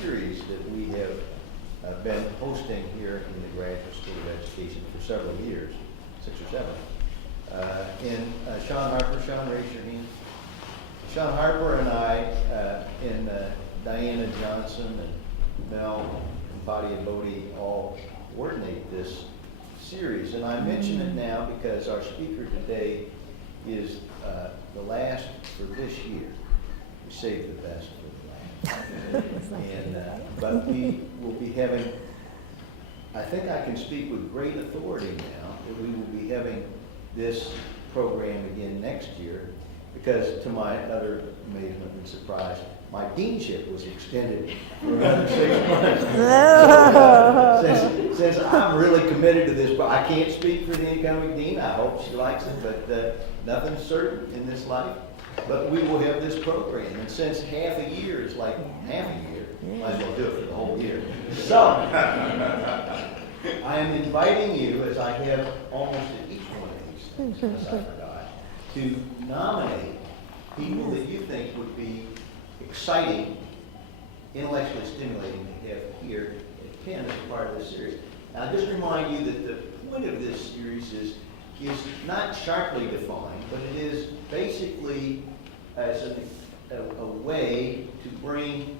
series that we have been hosting here in the Graduate School of Education for several years, 6 or 7. Sean Harper, Sean, raise your hand. Sean Harper and I, and Diana Johnson and Mel and Badi and Bodie all coordinate this series. And I mention it now because our speaker today is the last for this year. We saved the best for the last. But we will be having, I think I can speak with great authority now, that we will be having this program again next year, because to my utter amazement and surprise, my deanship was extended for another 6 months. So, since I'm really committed to this, but I can't speak for the incoming dean. I hope she likes it, but nothing's certain in this life. But we will have this program, and since half a year is like half a year, might as well do it for the whole year. So, I am inviting you, as I have almost at each one of these things, unless I forgot, to nominate people that you think would be exciting, intellectually stimulating to have here at Penn as part of this series. Now, just remind you that the point of this series is not sharply defined, but it is basically as a way to bring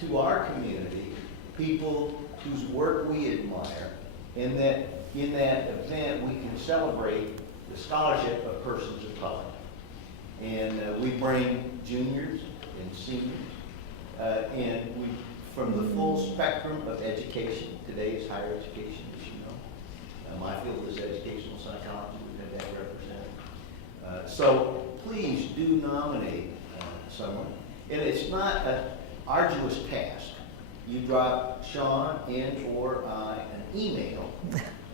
to our community people whose work we admire, and that in that event we can celebrate the scholarship of persons of color. And we bring juniors and seniors, and we, from the full spectrum of education. Today is higher education, as you know. My field is educational psychology. We've had that represented. So please do nominate someone. And it's not an arduous task. You drop Sean and or I an email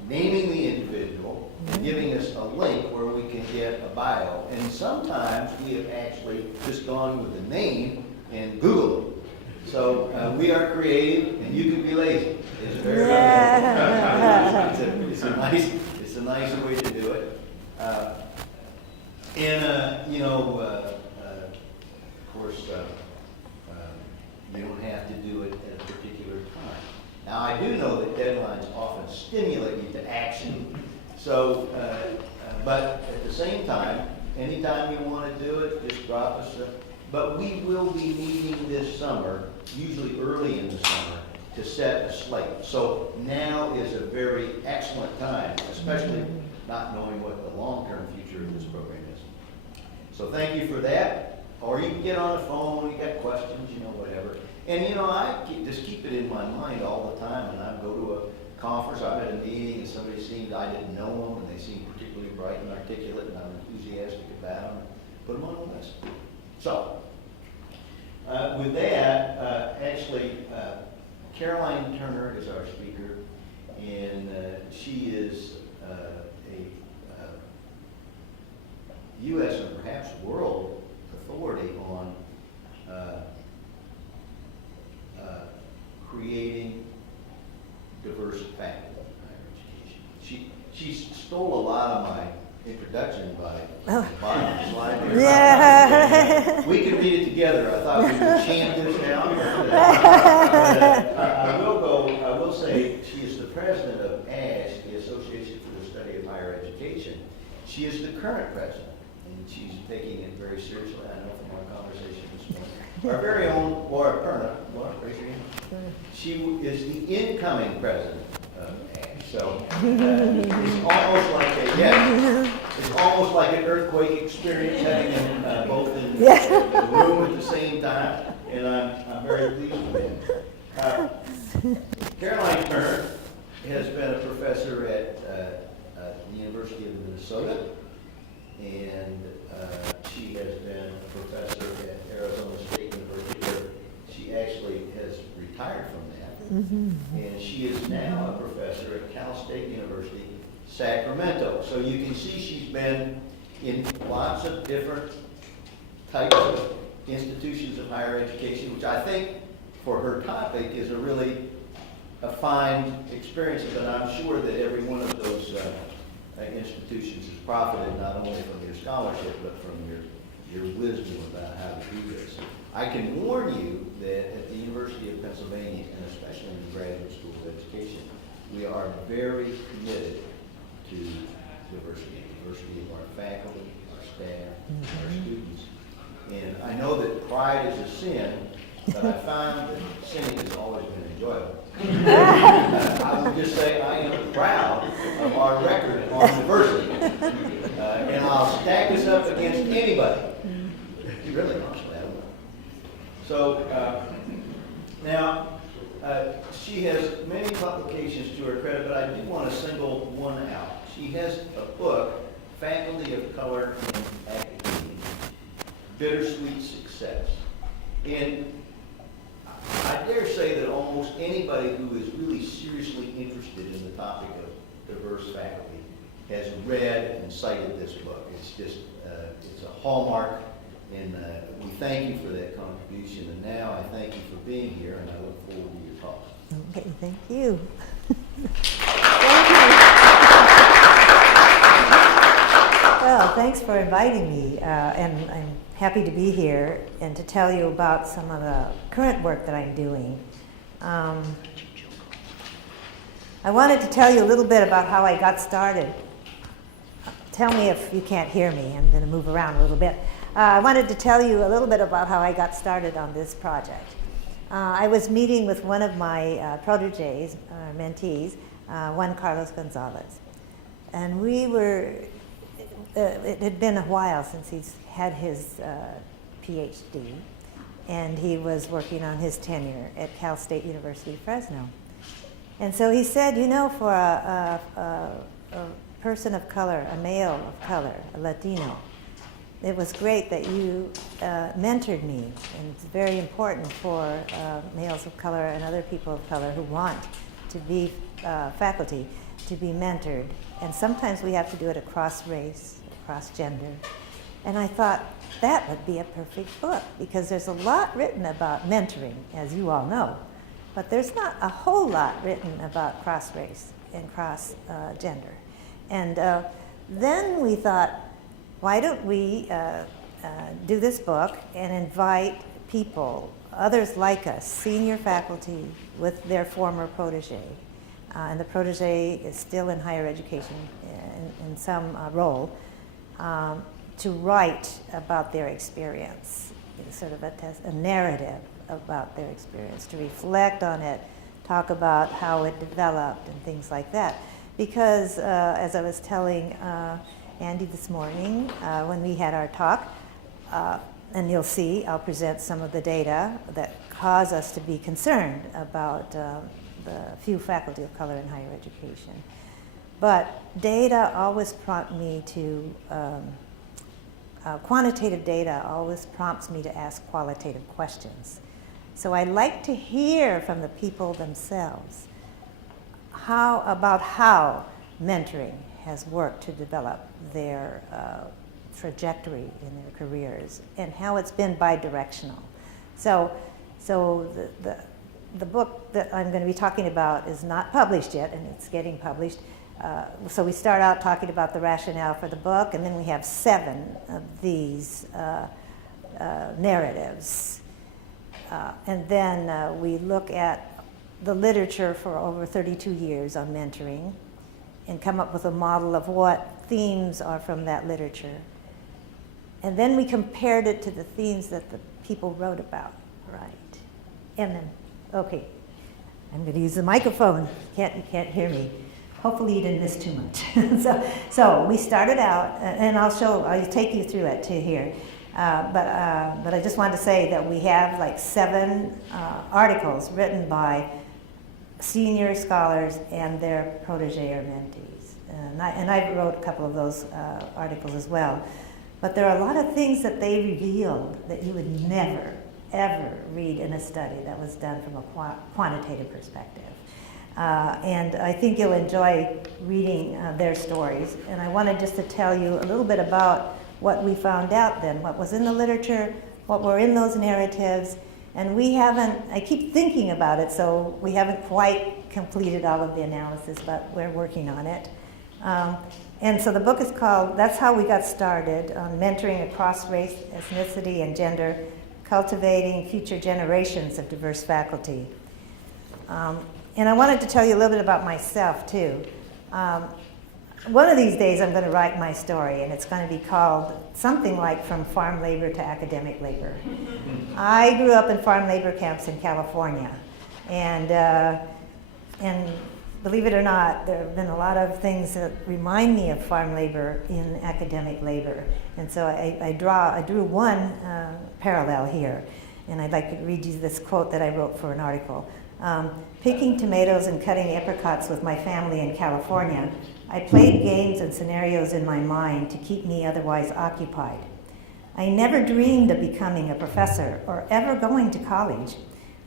naming the individual, giving us a link where we can get a bio. And sometimes we have actually just gone with the name and Google it. So we are creative, and you can be lazy. It's very it's a nice way to do it. Of course, you don't have to do it at a particular time. Now, I do know that deadlines often stimulate you to action. So, but at the same time, anytime you want to do it, just drop us but we will be meeting this summer, usually early in the summer, to set a slate. So now is a very excellent time, especially not knowing what the long-term future of this program is. So thank you for that. Or you can get on the phone when you got questions, whatever. And I just keep it in my mind all the time. And I go to a conference, I'm at a meeting, and somebody seemed, I didn't know them, and they seemed particularly bright and articulate, and I'm enthusiastic about them. Put them on the list. So, with that, Caroline Turner is our speaker, and she is a U.S. and perhaps world authority on creating diverse faculty in higher education. She stole a lot of my introduction by the bottom slide there. Yeah. We can read it together. I thought we would chant this out. I will say she is the president of ASH, the Association for the Study of Higher Education. She is the current president, and she's taking it very seriously. I know from our conversation this morning. Our very own Laura Perna. Laura, raise your hand. She is the incoming president of ASH. So it's almost like it's almost like an earthquake experience, having them both in the room at the same time, and I'm very pleased with it. Caroline Turner has been a professor at the University of Minnesota, and she has been a professor at Arizona State University, where she actually has retired from that. And she is now a professor at Cal State University, Sacramento. So you can see she's been in lots of different types of institutions of higher education, which I think for her topic is a really fine experience, and I'm sure that every one of those institutions has profited not only from your scholarship, but from your wisdom about how to do this. I can warn you that at the University of Pennsylvania, we are very committed to diversity of our faculty, our staff, our students. And I know that pride is a sin, but I found that sinning has always been enjoyable. I would just say I am proud of our record on diversity. And I'll stack us up against anybody. You really launched that one. So now, she has many publications to her credit, but I do want to single one out. She has a book, Faculty of Color in Academia, Bittersweet Success. And I dare say that almost anybody who is really seriously interested in the topic of diverse faculty has read and cited this book. It's just, it's a hallmark, and we thank you for that contribution. And now I thank you for being here, and I look forward to your talk. Okay, thank you. Well, thanks for inviting me, and I'm happy to be here and to tell you about some of the current work that I'm doing. I wanted to tell you a little bit about how I got started. Tell me if you can't hear me. I'm going to move around a little bit. I wanted to tell you a little bit about how I got started on this project. I was meeting with one of my proteges, mentees, Juan Carlos Gonzalez. And we were, it had been a while since he's had his PhD, and he was working on his tenure at Cal State University, Fresno. And so he said, you know, for a person of color, a male of color, a Latino, it was great that you mentored me, and it's very important for males of color and other people of color who want to be faculty to be mentored. And sometimes we have to do it across race, across gender. And I thought that would be a perfect book, because there's a lot written about mentoring, as you all know, but there's not a whole lot written about cross-race and cross-gender. And then we thought, why don't we do this book and invite people, others like us, senior faculty with their former protege. And the protege is still in higher education in some role, to write about their experience, sort of a narrative about their experience, to reflect on it, talk about how it developed and things like that. Because as I was telling Andy this morning when we had our talk, and you'll see, I'll present some of the data that cause us to be concerned about the few faculty of color in higher education. But data always prompt me to, quantitative data always prompts me to ask qualitative questions. So I like to hear from the people themselves about how mentoring has worked to develop their trajectory in their careers, and how it's been bidirectional. So the book that I'm going to be talking about is not published yet, and it's getting published. So we start out talking about the rationale for the book, and then we have 7 of these narratives. And then we look at the literature for over 32 years on mentoring and come up with a model of what themes are from that literature. And then we compared it to the themes that the people wrote about, right? And then, okay, I'm going to use the microphone. You can't hear me. Hopefully you didn't miss too much. So we started out, and I'll take you through it to here. But I just wanted to say that we have like 7 articles written by senior scholars and their protege or mentees. And I wrote a couple of those articles as well. But there are a lot of things that they revealed that you would never, ever read in a study that was done from a quantitative perspective. And I think you'll enjoy reading their stories. And I wanted just to tell you a little bit about what we found out then, what was in the literature, what were in those narratives. And I keep thinking about it, so we haven't quite completed all of the analysis, but we're working on it. And so the book is called That's How We Got Started, on Mentoring Across Race, Ethnicity, and Gender, Cultivating Future Generations of Diverse Faculty. And I wanted to tell you a little bit about myself, too. One of these days I'm going to write my story, and it's going to be called something like From Farm Labor to Academic Labor. I grew up in farm labor camps in California, and believe it or not, there have been a lot of things that remind me of farm labor in academic labor. And so I drew one parallel here, and I'd like to read you this quote that I wrote for an article. Picking tomatoes and cutting apricots with my family in California, I played games and scenarios in my mind to keep me otherwise occupied. I never dreamed of becoming a professor or ever going to college.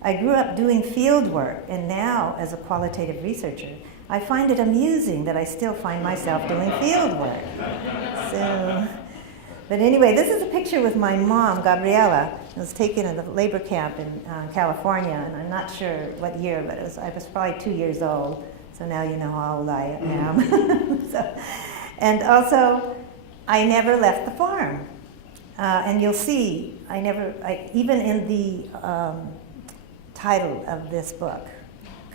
I grew up doing field work, and now, as a qualitative researcher, I find it amusing that I still find myself doing field work. But anyway, this is a picture with my mom, Gabriela. It was taken at a labor camp in California, and I'm not sure what year, but I was probably 2 years old. So now you know how old I am. And also, I never left the farm. And you'll see, even in the title of this book,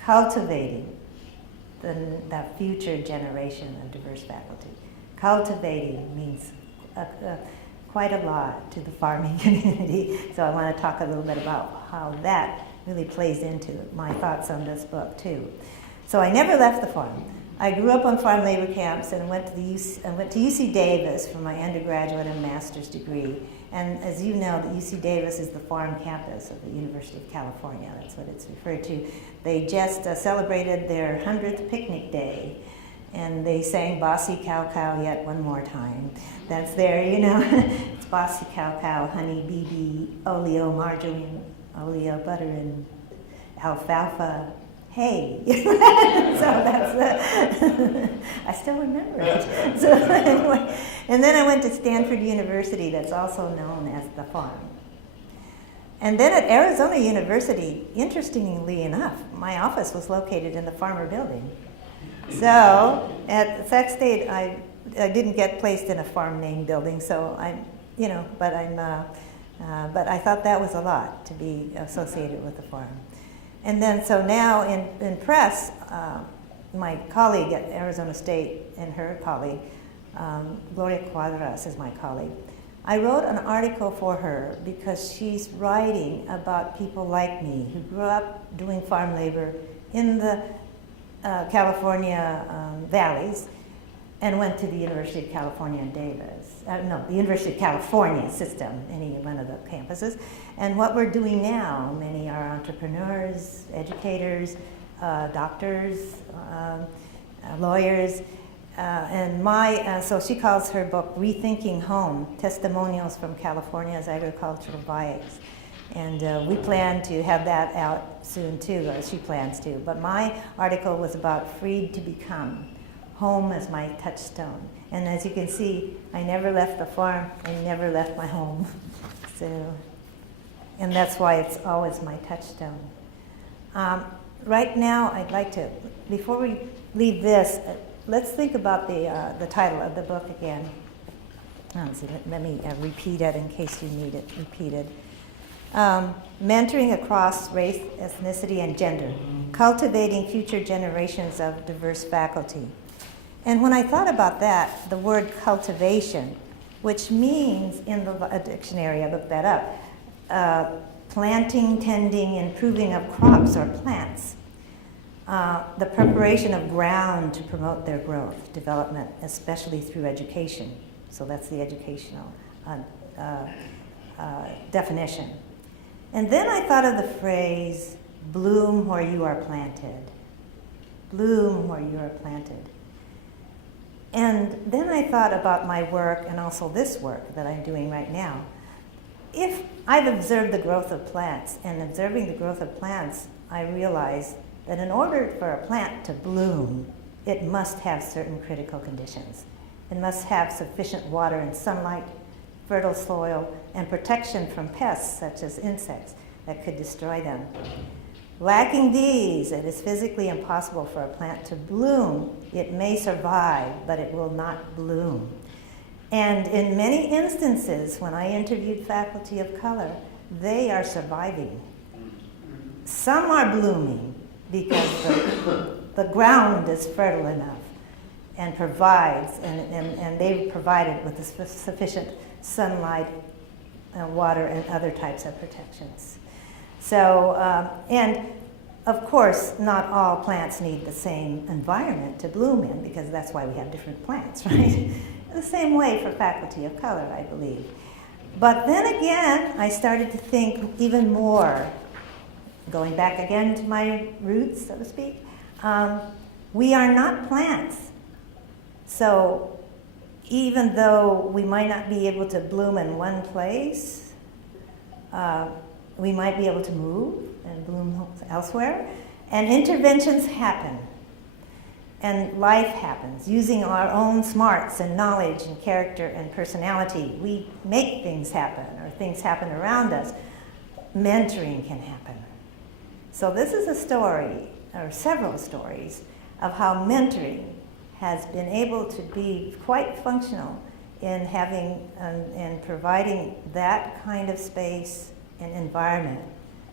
Cultivating the Future Generation of Diverse Faculty. Cultivating means quite a lot to the farming community. So I want to talk a little bit about how that really plays into my thoughts on this book, too. So I never left the farm. I grew up on farm labor camps and went to UC Davis for my undergraduate and master's degree. And as you know, the UC Davis is the farm campus of the University of California. That's what it's referred to. They just celebrated their 100th picnic day, and they sang Bossy Cow Cow yet one more time. That's there, you know. It's Bossy Cow Cow, honey, BB, oleo, margarine, oleo, butter, and alfalfa. Hey, so that's I still remember it. So anyway, and then I went to Stanford University, that's also known as the farm. And then at Arizona University, interestingly enough, my office was located in the Farmer Building. So at Sac State, I didn't get placed in a farm name building, so but I thought that was a lot to be associated with the farm. And then, so now in press, my colleague at Arizona State and her colleague, Gloria Cuadras is my colleague, I wrote an article for her because she's writing about people like me who grew up doing farm labor in the California valleys and went to the University of California in Davis. The University of California system, any one of the campuses. And what we're doing now, many are entrepreneurs, educators, doctors, lawyers, and so she calls her book Rethinking Home, Testimonials from California's Agricultural Bayous. And we plan to have that out soon too, or she plans to. But my article was about Freed to Become, home as my touchstone. And as you can see, I never left the farm, I never left my home. And that's why it's always my touchstone. Right now, I'd like to, before we leave this, let's think about the title of the book again. Let me repeat it in case you need it repeated. Mentoring across race, ethnicity, and gender, cultivating future generations of diverse faculty. And when I thought about that, the word cultivation, which means in the dictionary, I looked that up, planting, tending, improving of crops or plants, the preparation of ground to promote their growth, development, especially through education. So that's the educational definition. And then I thought of the phrase, bloom where you are planted. Bloom where you are planted. And then I thought about my work and also this work that I'm doing right now. If I've observed the growth of plants, and observing the growth of plants, I realized that in order for a plant to bloom, it must have certain critical conditions. It must have sufficient water and sunlight, fertile soil, and protection from pests such as insects that could destroy them. Lacking these, it is physically impossible for a plant to bloom. It may survive, but it will not bloom. And in many instances, when I interviewed faculty of color, they are surviving. Some are blooming, because the ground is fertile enough and provides, and they've provided with the sufficient sunlight, water, and other types of protections. So, and of course, not all plants need the same environment to bloom in, because that's why we have different plants, right? The same way for faculty of color, I believe. But then again, I started to think even more, going back again to my roots, so to speak. We are not plants. So even though we might not be able to bloom in one place, we might be able to move and bloom elsewhere. And interventions happen. And life happens. Using our own smarts and knowledge and character and personality, we make things happen, or things happen around us. Mentoring can happen. So this is a story, or several stories, of how mentoring has been able to be quite functional in having and providing that kind of space and environment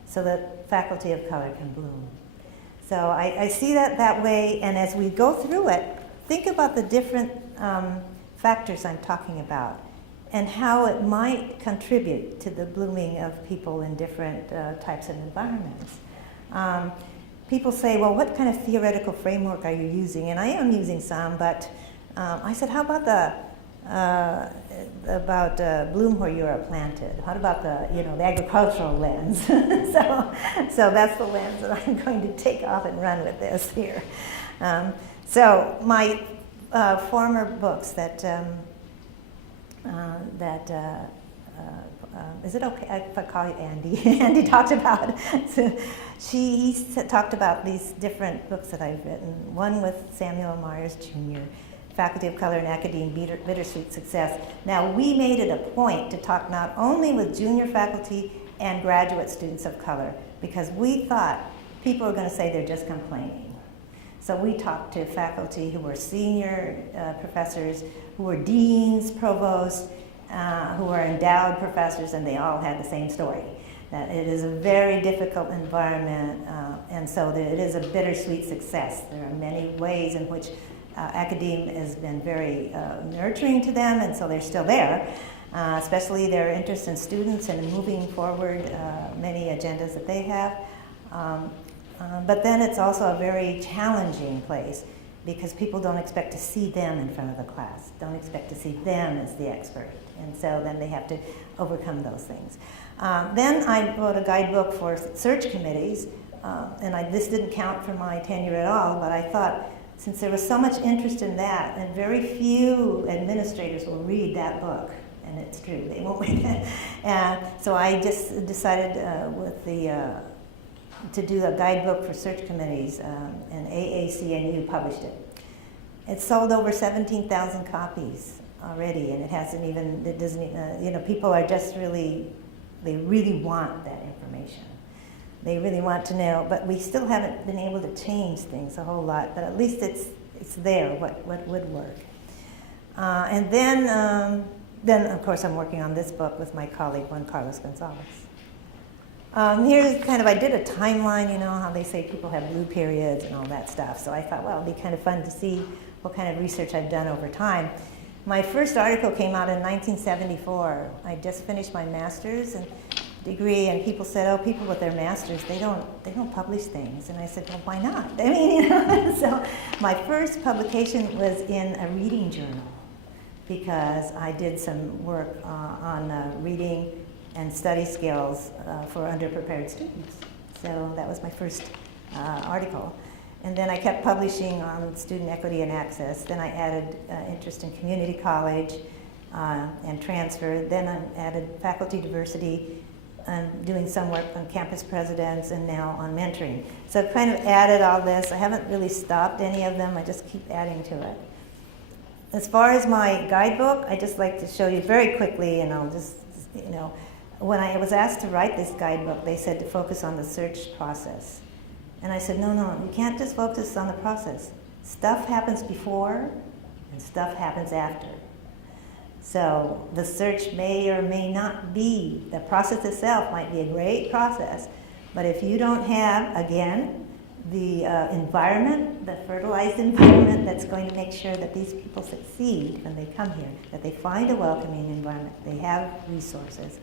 so that faculty of color can bloom. So I see that way, and as we go through it, think about the different factors I'm talking about and how it might contribute to the blooming of people in different types of environments. People say, well, what kind of theoretical framework are you using? And I am using some, but I said, how about bloom where you are planted? How about the agricultural lens? so that's the lens that I'm going to take off and run with this here. So my former books is it okay if I call you Andy? Andy talked about, so he talked about these different books that I've written. One with Samuel Myers Jr., Faculty of Color in Academia, Bittersweet Success. Now, we made it a point to talk not only with junior faculty and graduate students of color, because we thought people were going to say they're just complaining. So we talked to faculty who were senior professors, who were deans, provosts, who were endowed professors, and they all had the same story. That it is a very difficult environment, and so that it is a bittersweet success. There are many ways in which academia has been very nurturing to them, and so they're still there, especially their interest in students and moving forward many agendas that they have. But then it's also a very challenging place because people don't expect to see them in front of the class, don't expect to see them as the expert. And so then they have to overcome those things. Then I wrote a guidebook for search committees, and this didn't count for my tenure at all, but I thought since there was so much interest in that, and very few administrators will read that book, and it's true, they won't read it. And so I just decided to do a guidebook for search committees, and AACNU published it. It sold over 17,000 copies already, and it doesn't even, people are just they really want that information. They really want to know, but we still haven't been able to change things a whole lot, but at least it's there, what would work. And then of course I'm working on this book with my colleague, Juan Carlos Gonzalez. Here's I did a timeline, how they say people have blue periods and all that stuff. So I thought, well, it'd be kind of fun to see what kind of research I've done over time. My first article came out in 1974. I just finished my master's degree, and people said, oh, people with their masters, they don't publish things. And I said, well, why not? I mean, so my first publication was in a reading journal because I did some work on reading and study skills for underprepared students. So that was my first article. And then I kept publishing on student equity and access. Then I added interest in community college and transfer. Then I added faculty diversity, doing some work on campus presidents, and now on mentoring. So I've kind of added all this. I haven't really stopped any of them. I just keep adding to it. As far as my guidebook, I just like to show you very quickly, and I'll just, when I was asked to write this guidebook, they said to focus on the search process. And I said, no, you can't just focus on the process. Stuff happens before and stuff happens after. So the search may or may not be, the process itself might be a great process, but if you don't have, again, the environment, the fertilized environment that's going to make sure that these people succeed when they come here, that they find a welcoming environment, they have resources.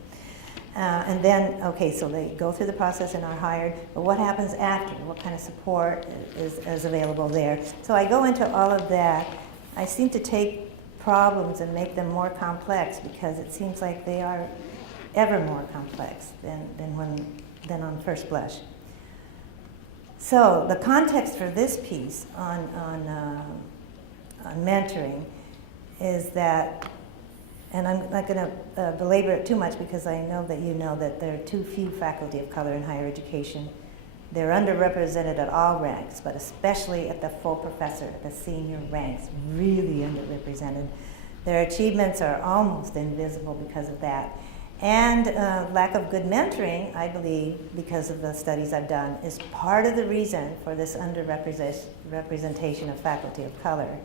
And then, okay, so they go through the process and are hired, but what happens after? What kind of support is available there? So I go into all of that. I seem to take problems and make them more complex because it seems like they are ever more complex than on first blush. So the context for this piece on mentoring is that, and I'm not going to belabor it too much because I know that there are too few faculty of color in higher education. They're underrepresented at all ranks, but especially at the full professor, the senior ranks, really underrepresented. Their achievements are almost invisible because of that. And lack of good mentoring, I believe, because of the studies I've done, is part of the reason for this underrepresentation of faculty of color.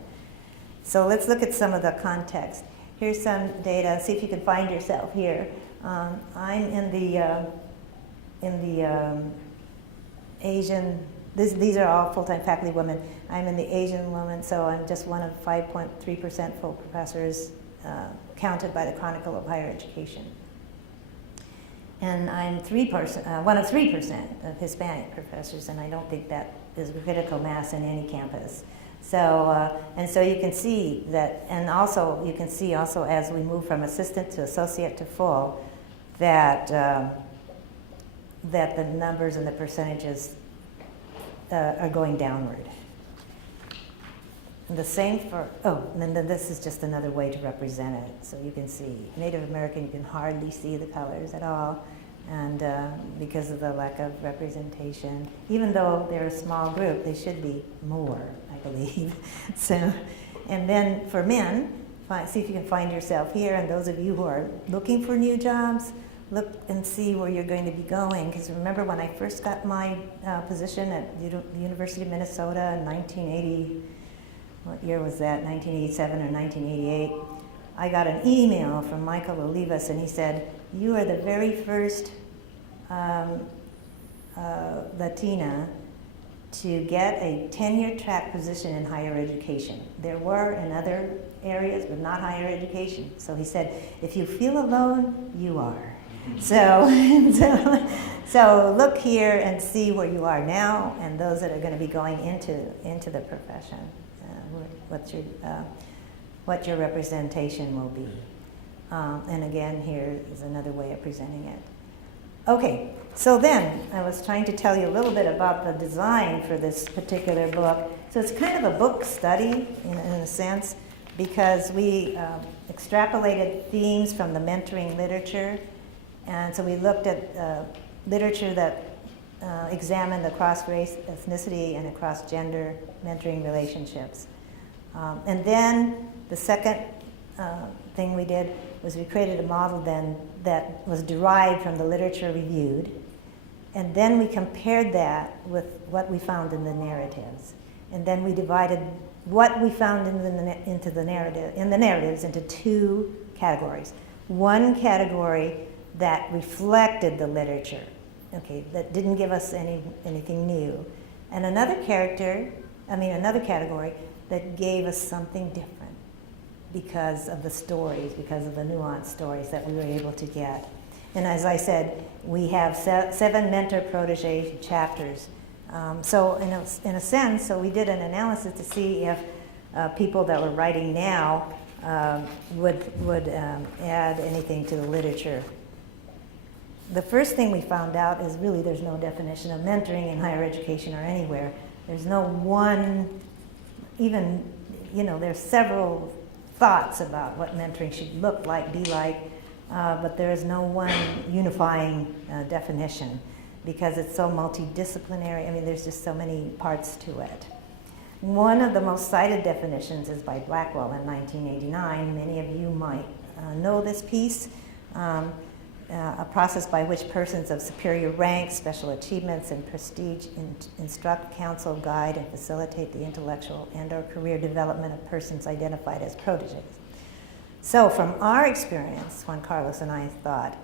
So let's look at some of the context. Here's some data. See if you can find yourself here. I'm in the Asian. These are all full-time faculty women. I'm in the Asian woman, so I'm just one of 5.3% full professors counted by the Chronicle of Higher Education. And I'm one of 3% of Hispanic professors, and I don't think that is critical mass in any campus. So, and so you can see that, and also you can see also as we move from assistant to associate to full, that that the numbers and the percentages are going downward. And the same for, and then this is just another way to represent it. So you can see Native American, you can hardly see the colors at all, and because of the lack of representation. Even though they're a small group, they should be more, I believe. So, and then for men, see if you can find yourself here, and those of you who are looking for new jobs, look and see where you're going to be going. Because remember when I first got my position at the University of Minnesota in 1980, what year was that, 1987 or 1988, I got an email from Michael Olivas, and he said, "You are the very first Latina to get a tenure track position in higher education. There were in other areas, but not higher education." So he said, "If you feel alone, you are." So look here and see where you are now, and those that are going to be going into the profession, what your representation will be. And again, here is another way of presenting it. Okay, so then I was trying to tell you a little bit about the design for this particular book. So it's kind of a book study in a sense, because we extrapolated themes from the mentoring literature. And so we looked at literature that examined across race, ethnicity, and across gender mentoring relationships. And then the second thing we did was we created a model then that was derived from the literature reviewed. And then we compared that with what we found in the narratives. And then we divided what we found in the narratives into two categories. One category that reflected the literature, okay, that didn't give us anything new. And another category that gave us something different because of the stories, because of the nuanced stories that we were able to get. And as I said, we have 7 mentor-protege chapters. So in a sense, so we did an analysis to see if people that were writing now would add anything to the literature. The first thing we found out is really there's no definition of mentoring in higher education or anywhere. There's no one, even, there's several thoughts about what mentoring should look like, be like, but there is no one unifying definition because it's so multidisciplinary. I mean, there's just so many parts to it. One of the most cited definitions is by Blackwell in 1989. Many of you might know this piece. A process by which persons of superior rank, special achievements, and prestige instruct, counsel, guide, and facilitate the intellectual and/or career development of persons identified as proteges. So from our experience, Juan Carlos and I thought,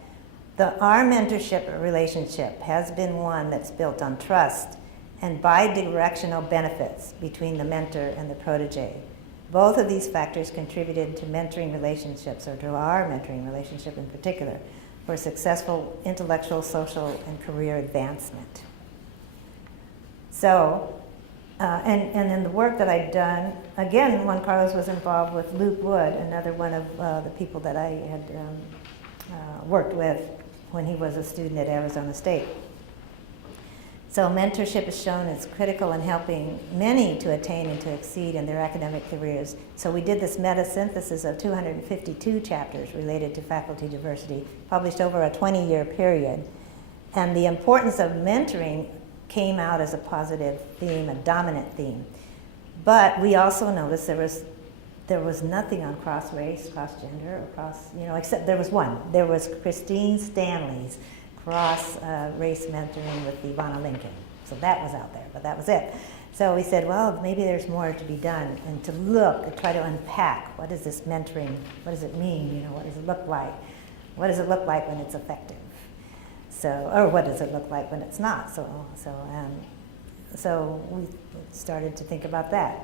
our mentorship relationship has been one that's built on trust and bidirectional benefits between the mentor and the protege. Both of these factors contributed to mentoring relationships, or to our mentoring relationship in particular, for successful intellectual, social, and career advancement. So, and in the work that I'd done, again, Juan Carlos was involved with Luke Wood, another one of the people that I had worked with when he was a student at Arizona State. So mentorship is shown as critical in helping many to attain and to exceed in their academic careers. So we did this meta-synthesis of 252 chapters related to faculty diversity, published over a 20-year period. And the importance of mentoring came out as a positive theme, a dominant theme. But we also noticed there was nothing on cross-race, cross-gender, or except there was one. There was Christine Stanley's cross-race mentoring with Ivana Lincoln. So that was out there, but that was it. So we said, well, maybe there's more to be done, and to look and try to unpack, what is this mentoring, what does it mean, what does it look like? What does it look like when it's effective? So, or what does it look like when it's not? So we started to think about that.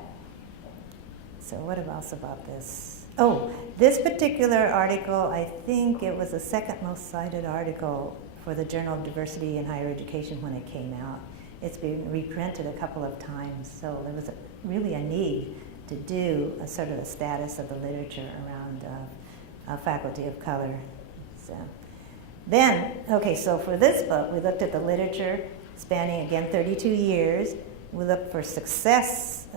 So what else about this? Oh, this particular article, I think it was the second most cited article for the Journal of Diversity in Higher Education when it came out. It's been reprinted a couple of times, so there was really a need to do a sort of a status of the literature around faculty of color. So then, okay, so for this book, we looked at the literature spanning, again, 32 years. We looked for success,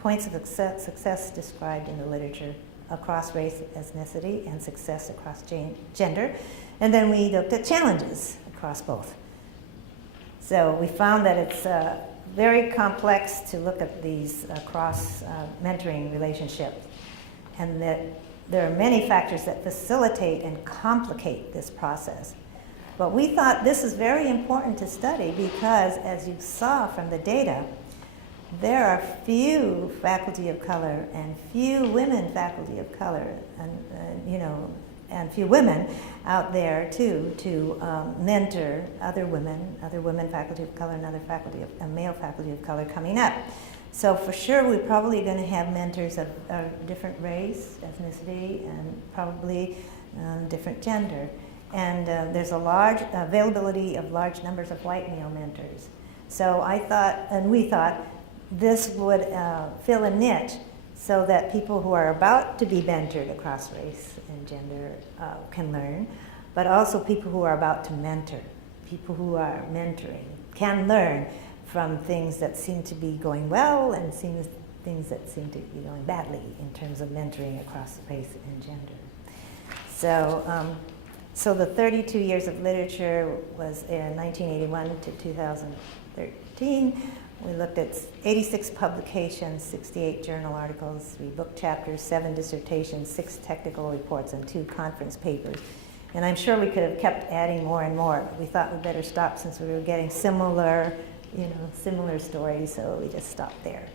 points of success described in the literature across race, ethnicity, and success across gender. And then we looked at challenges across both. So we found that it's very complex to look at these cross-mentoring relationships, and that there are many factors that facilitate and complicate this process. But we thought this is very important to study because, as you saw from the data, there are few faculty of color and few women faculty of color, and few women out there too to mentor other women faculty of color, and other male faculty of color coming up. So for sure, we're probably going to have mentors of different race, ethnicity, and probably different gender. And there's a large availability of large numbers of white male mentors. So I thought, and we thought, this would fill a niche so that people who are about to be mentored across race and gender can learn, but also people who are about to mentor, people who are mentoring, can learn from things that seem to be going well and things that seem to be going badly in terms of mentoring across race and gender. So the 32 years of literature was in 1981 to 2013. We looked at 86 publications, 68 journal articles, 3 book chapters, 7 dissertations, 6 technical reports, and 2 conference papers. And I'm sure we could have kept adding more and more, but we thought we'd better stop since we were getting similar stories, so we just stopped there.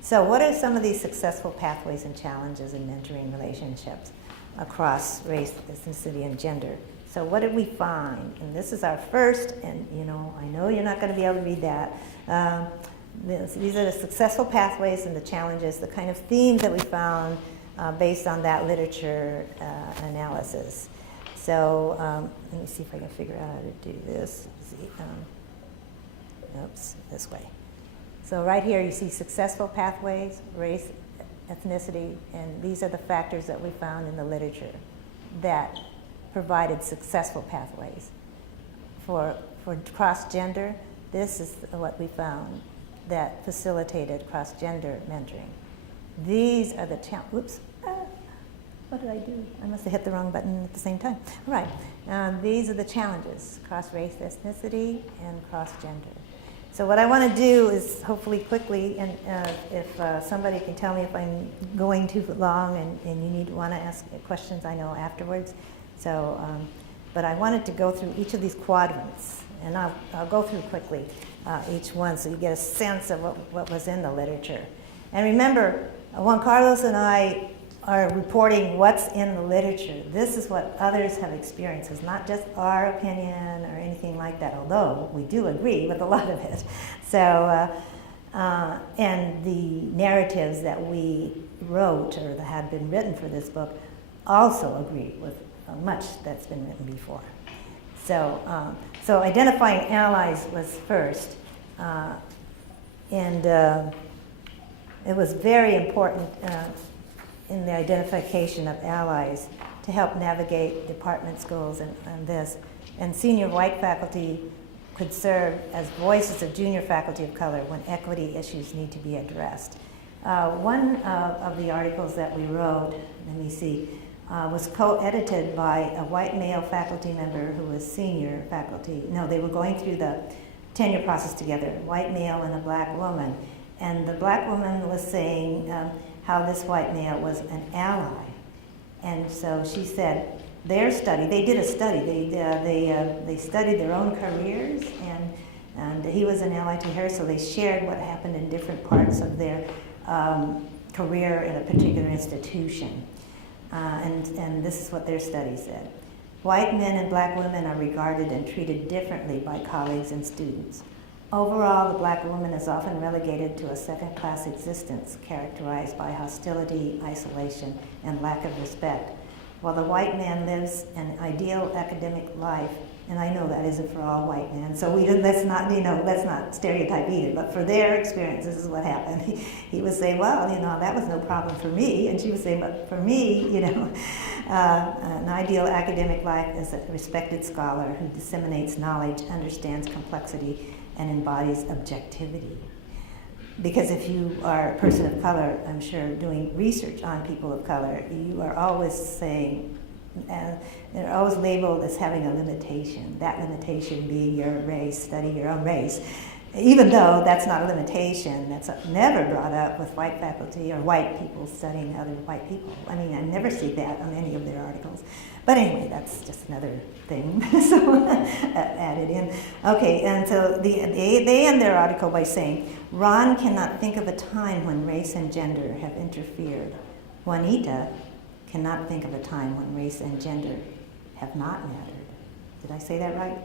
So what are some of these successful pathways and challenges in mentoring relationships across race, ethnicity, and gender? So what did we find? And this is our first, and I know you're not going to be able to read that. These are the successful pathways and the challenges, the kind of themes that we found based on that literature analysis. So let me see if I can figure out how to do this. This way. So right here you see successful pathways, race, ethnicity, and these are the factors that we found in the literature that provided successful pathways. For cross-gender, this is what we found that facilitated cross-gender mentoring. These are the what did I do? I must have hit the wrong button at the same time. All right, these are the challenges, cross-race, ethnicity, and cross-gender. So what I want to do is hopefully quickly, and if somebody can tell me if I'm going too long and you want to ask questions, I know afterwards. So, but I wanted to go through each of these quadrants, and I'll go through quickly each one so you get a sense of what was in the literature. And remember, Juan Carlos and I are reporting what's in the literature. This is what others have experienced. It's not just our opinion or anything like that, although we do agree with a lot of it. So, and the narratives that we wrote or that had been written for this book also agree with much that's been written before. So, so identifying allies was first, and it was very important in the identification of allies to help navigate department's goals and this. And senior white faculty could serve as voices of junior faculty of color when equity issues need to be addressed. One of the articles that we wrote, let me see, was co-edited by a white male faculty member who was senior faculty. No, they were going through the tenure process together, white male and a black woman. And the black woman was saying how this white male was an ally. And so she said, their study, they did a study, they studied their own careers, and he was an ally to her, so they shared what happened in different parts of their career in a particular institution. And this is what their study said. White men and black women are regarded and treated differently by colleagues and students. Overall, the black woman is often relegated to a second-class existence characterized by hostility, isolation, and lack of respect, while the white man lives an ideal academic life. And I know that isn't for all white men, so let's not stereotype either, but for their experience, this is what happened. He would say, well, that was no problem for me, and she would say, but for me, an ideal academic life is a respected scholar who disseminates knowledge, understands complexity, and embodies objectivity. Because if you are a person of color, I'm sure, doing research on people of color, you are always saying, they're always labeled as having a limitation, that limitation being your race, study your own race. Even though that's not a limitation, that's never brought up with white faculty or white people studying other white people. I mean, I never see that on any of their articles. But anyway, that's just another thing, so added in. Okay, and so they end their article by saying, Ron cannot think of a time when race and gender have interfered. Juanita cannot think of a time when race and gender have not mattered. Did I say that right?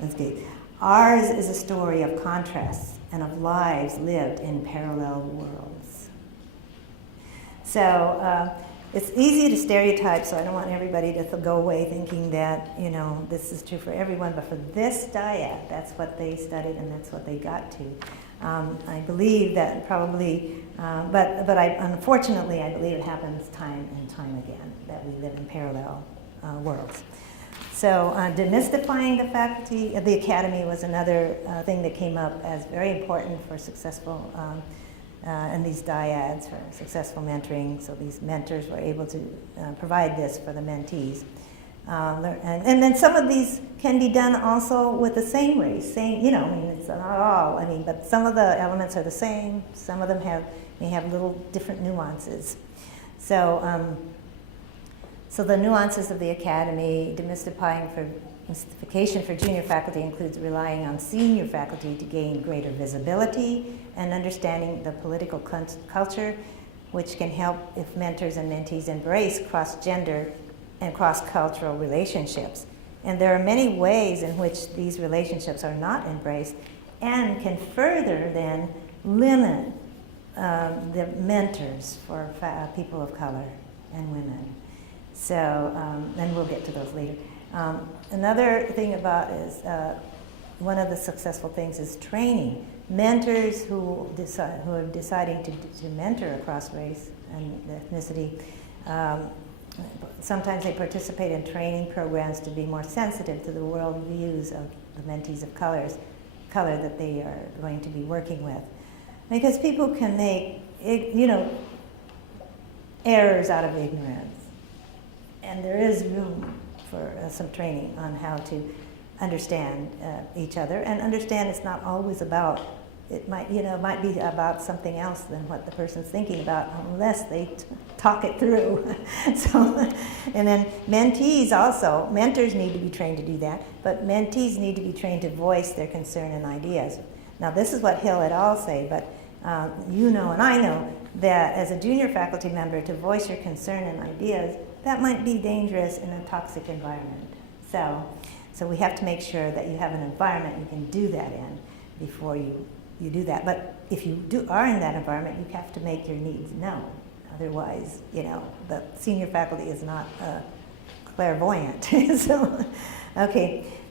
That's good. Ours is a story of contrasts and of lives lived in parallel worlds. So it's easy to stereotype, so I don't want everybody to go away thinking that, this is true for everyone, but for this dyad, that's what they studied and that's what they got to. I believe that probably, but unfortunately, I believe it happens time and time again, that we live in parallel worlds. So demystifying the academy was another thing that came up as very important for successful, in these dyads, for successful mentoring. So these mentors were able to provide this for the mentees. And then some of these can be done also with the same race, it's not all, but some of the elements are the same, some of them may have little different nuances. So, so the nuances of the academy, demystification for junior faculty includes relying on senior faculty to gain greater visibility and understanding the political culture, which can help if mentors and mentees embrace cross-gender and cross-cultural relationships. And there are many ways in which these relationships are not embraced and can further then limit the mentors for people of color and women. So, and we'll get to those later. Another thing about is, one of the successful things is training. Mentors who are deciding to mentor across race and ethnicity, sometimes they participate in training programs to be more sensitive to the world views of the mentees of color that they are going to be working with. Because people can make, errors out of ignorance. And there is room for some training on how to understand each other, and understand it's not always about, it might be about something else than what the person's thinking about, unless they talk it through. So, and then mentees also, mentors need to be trained to do that, but mentees need to be trained to voice their concern and ideas. Now this is what Hill et al. Say, but You know and I know that as a junior faculty member, to voice your concern and ideas, that might be dangerous in a toxic environment. So we have to make sure that you have an environment you can do that in before you do that. But if you are in that environment, you have to make your needs known. Otherwise, the senior faculty is not clairvoyant.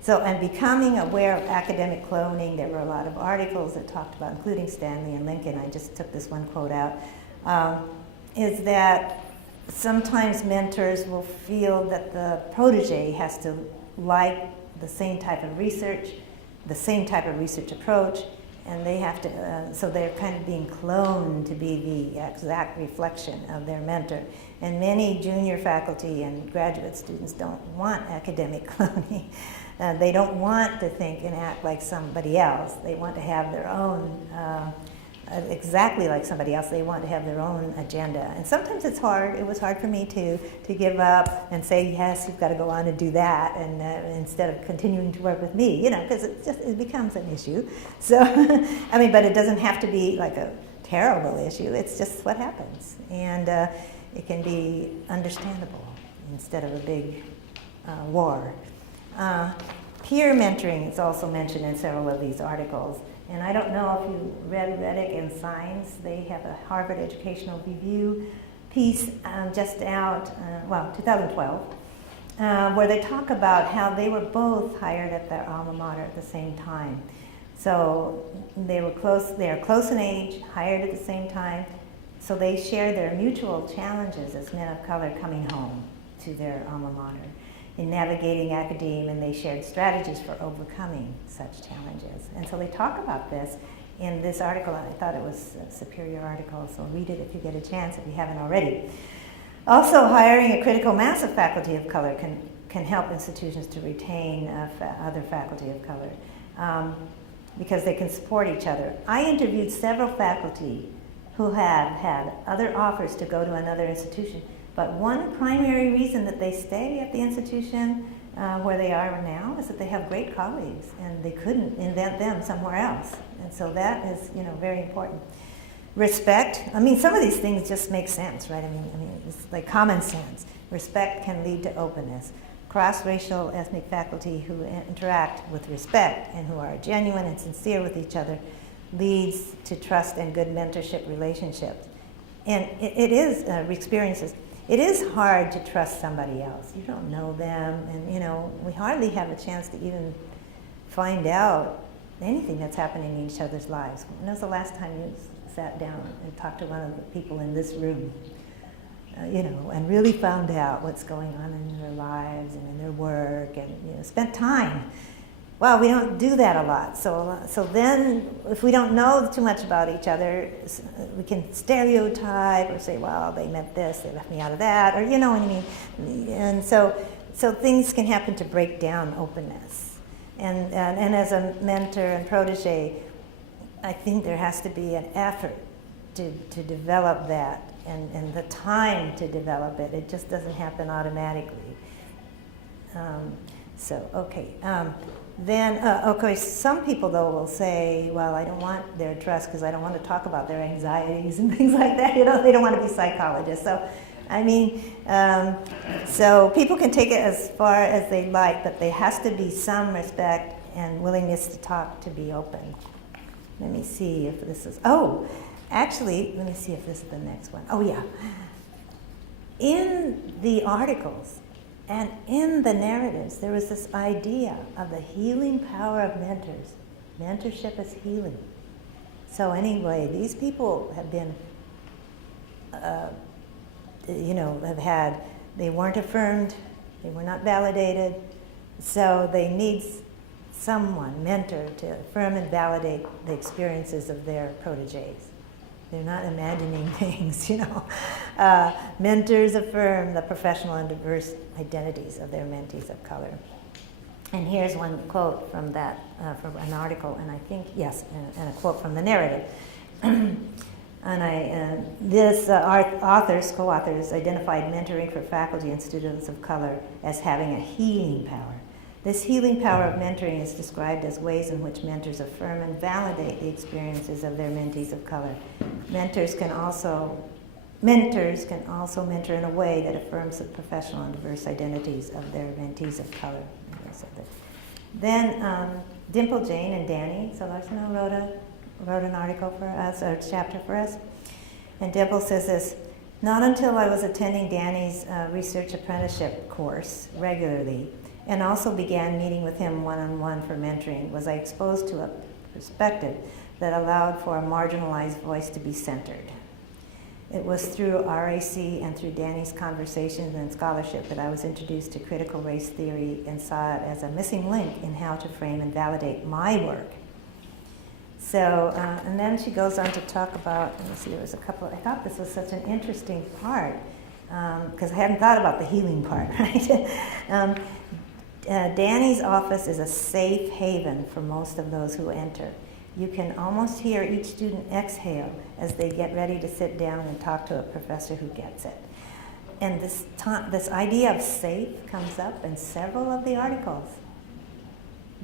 And becoming aware of academic cloning, there were a lot of articles that talked about, including Stanley and Lincoln, I just took this one quote out, is that sometimes mentors will feel that the protege has to like the same type of research approach, and they have to, so they're kind of being cloned to be the exact reflection of their mentor. And many junior faculty and graduate students don't want academic cloning. They don't want to think and act like somebody else. They want to have their own, exactly like somebody else. They want to have their own agenda. And sometimes it's hard. It was hard for me too, to give up and say, yes, you've got to go on and do that, and instead of continuing to work with me, because it becomes an issue. So, but it doesn't have to be like a terrible issue. It's just what happens. And it can be understandable instead of a big war. Peer mentoring is also mentioned in several of these articles. And I don't know if you read Reddick and Science. They have a Harvard Educational Review piece just out, 2012, where they talk about how they were both hired at their alma mater at the same time. So they are close in age, hired at the same time. So they share their mutual challenges as men of color coming home to their alma mater in navigating academia, and they shared strategies for overcoming such challenges. And so they talk about this in this article, and I thought it was a superior article, so read it if you get a chance, if you haven't already. Also, hiring a critical mass of faculty of color can help institutions to retain other faculty of color because they can support each other. I interviewed several faculty who have had other offers to go to another institution, but one primary reason that they stay at the institution where they are now is that they have great colleagues and they couldn't invent them somewhere else. And so that is, very important. Respect, some of these things just make sense, right? It's like common sense. Respect can lead to openness. Cross-racial ethnic faculty who interact with respect and who are genuine and sincere with each other leads to trust and good mentorship relationships. And it is experiences. It is hard to trust somebody else. You don't know them, and we hardly have a chance to even find out anything that's happening in each other's lives. When was the last time you sat down and talked to one of the people in this room, and really found out what's going on in their lives and in their work, and spent time? Well, we don't do that a lot. So then, if we don't know too much about each other, we can stereotype or say, well, they meant this, they left me out of that, or you know what I mean. And so things can happen to break down openness. And as a mentor and protege, I think there has to be an effort to develop that, and the time to develop it. It just doesn't happen automatically. Then, of course, some people, though, will say, well, I don't want their trust because I don't want to talk about their anxieties and things like that. They don't want to be psychologists. So people can take it as far as they like, but there has to be some respect and willingness to talk, to be open. Let me see if this is, let me see if this is the next one. Oh, yeah. In the articles, and in the narratives, there was this idea of the healing power of mentors. Mentorship is healing. So anyway, these people have been, they weren't affirmed, they were not validated, so they need someone, mentor, to affirm and validate the experiences of their proteges. They're not imagining things, Mentors affirm the professional and diverse identities of their mentees of color. And here's one quote from that, from an article, and I think, yes, and a quote from the narrative. Co-authors identified mentoring for faculty and students of color as having a healing power. This healing power of mentoring is described as ways in which mentors affirm and validate the experiences of their mentees of color. Mentors can also mentor in a way that affirms the professional and diverse identities of their mentees of color. Then Dimple, Jane, and Danny Solorzano wrote an article for us, or a chapter for us. And Dimple says this: not until I was attending Danny's research apprenticeship course regularly, and also began meeting with him one-on-one for mentoring, was I exposed to a perspective that allowed for a marginalized voice to be centered. It was through RAC and through Danny's conversations and scholarship that I was introduced to critical race theory and saw it as a missing link in how to frame and validate my work. So, and then she goes on to talk about, let me see, there was a couple, I thought this was such an interesting part, because I hadn't thought about the healing part, right? Danny's office is a safe haven for most of those who enter. You can almost hear each student exhale as they get ready to sit down and talk to a professor who gets it. And this idea of safe comes up in several of the articles.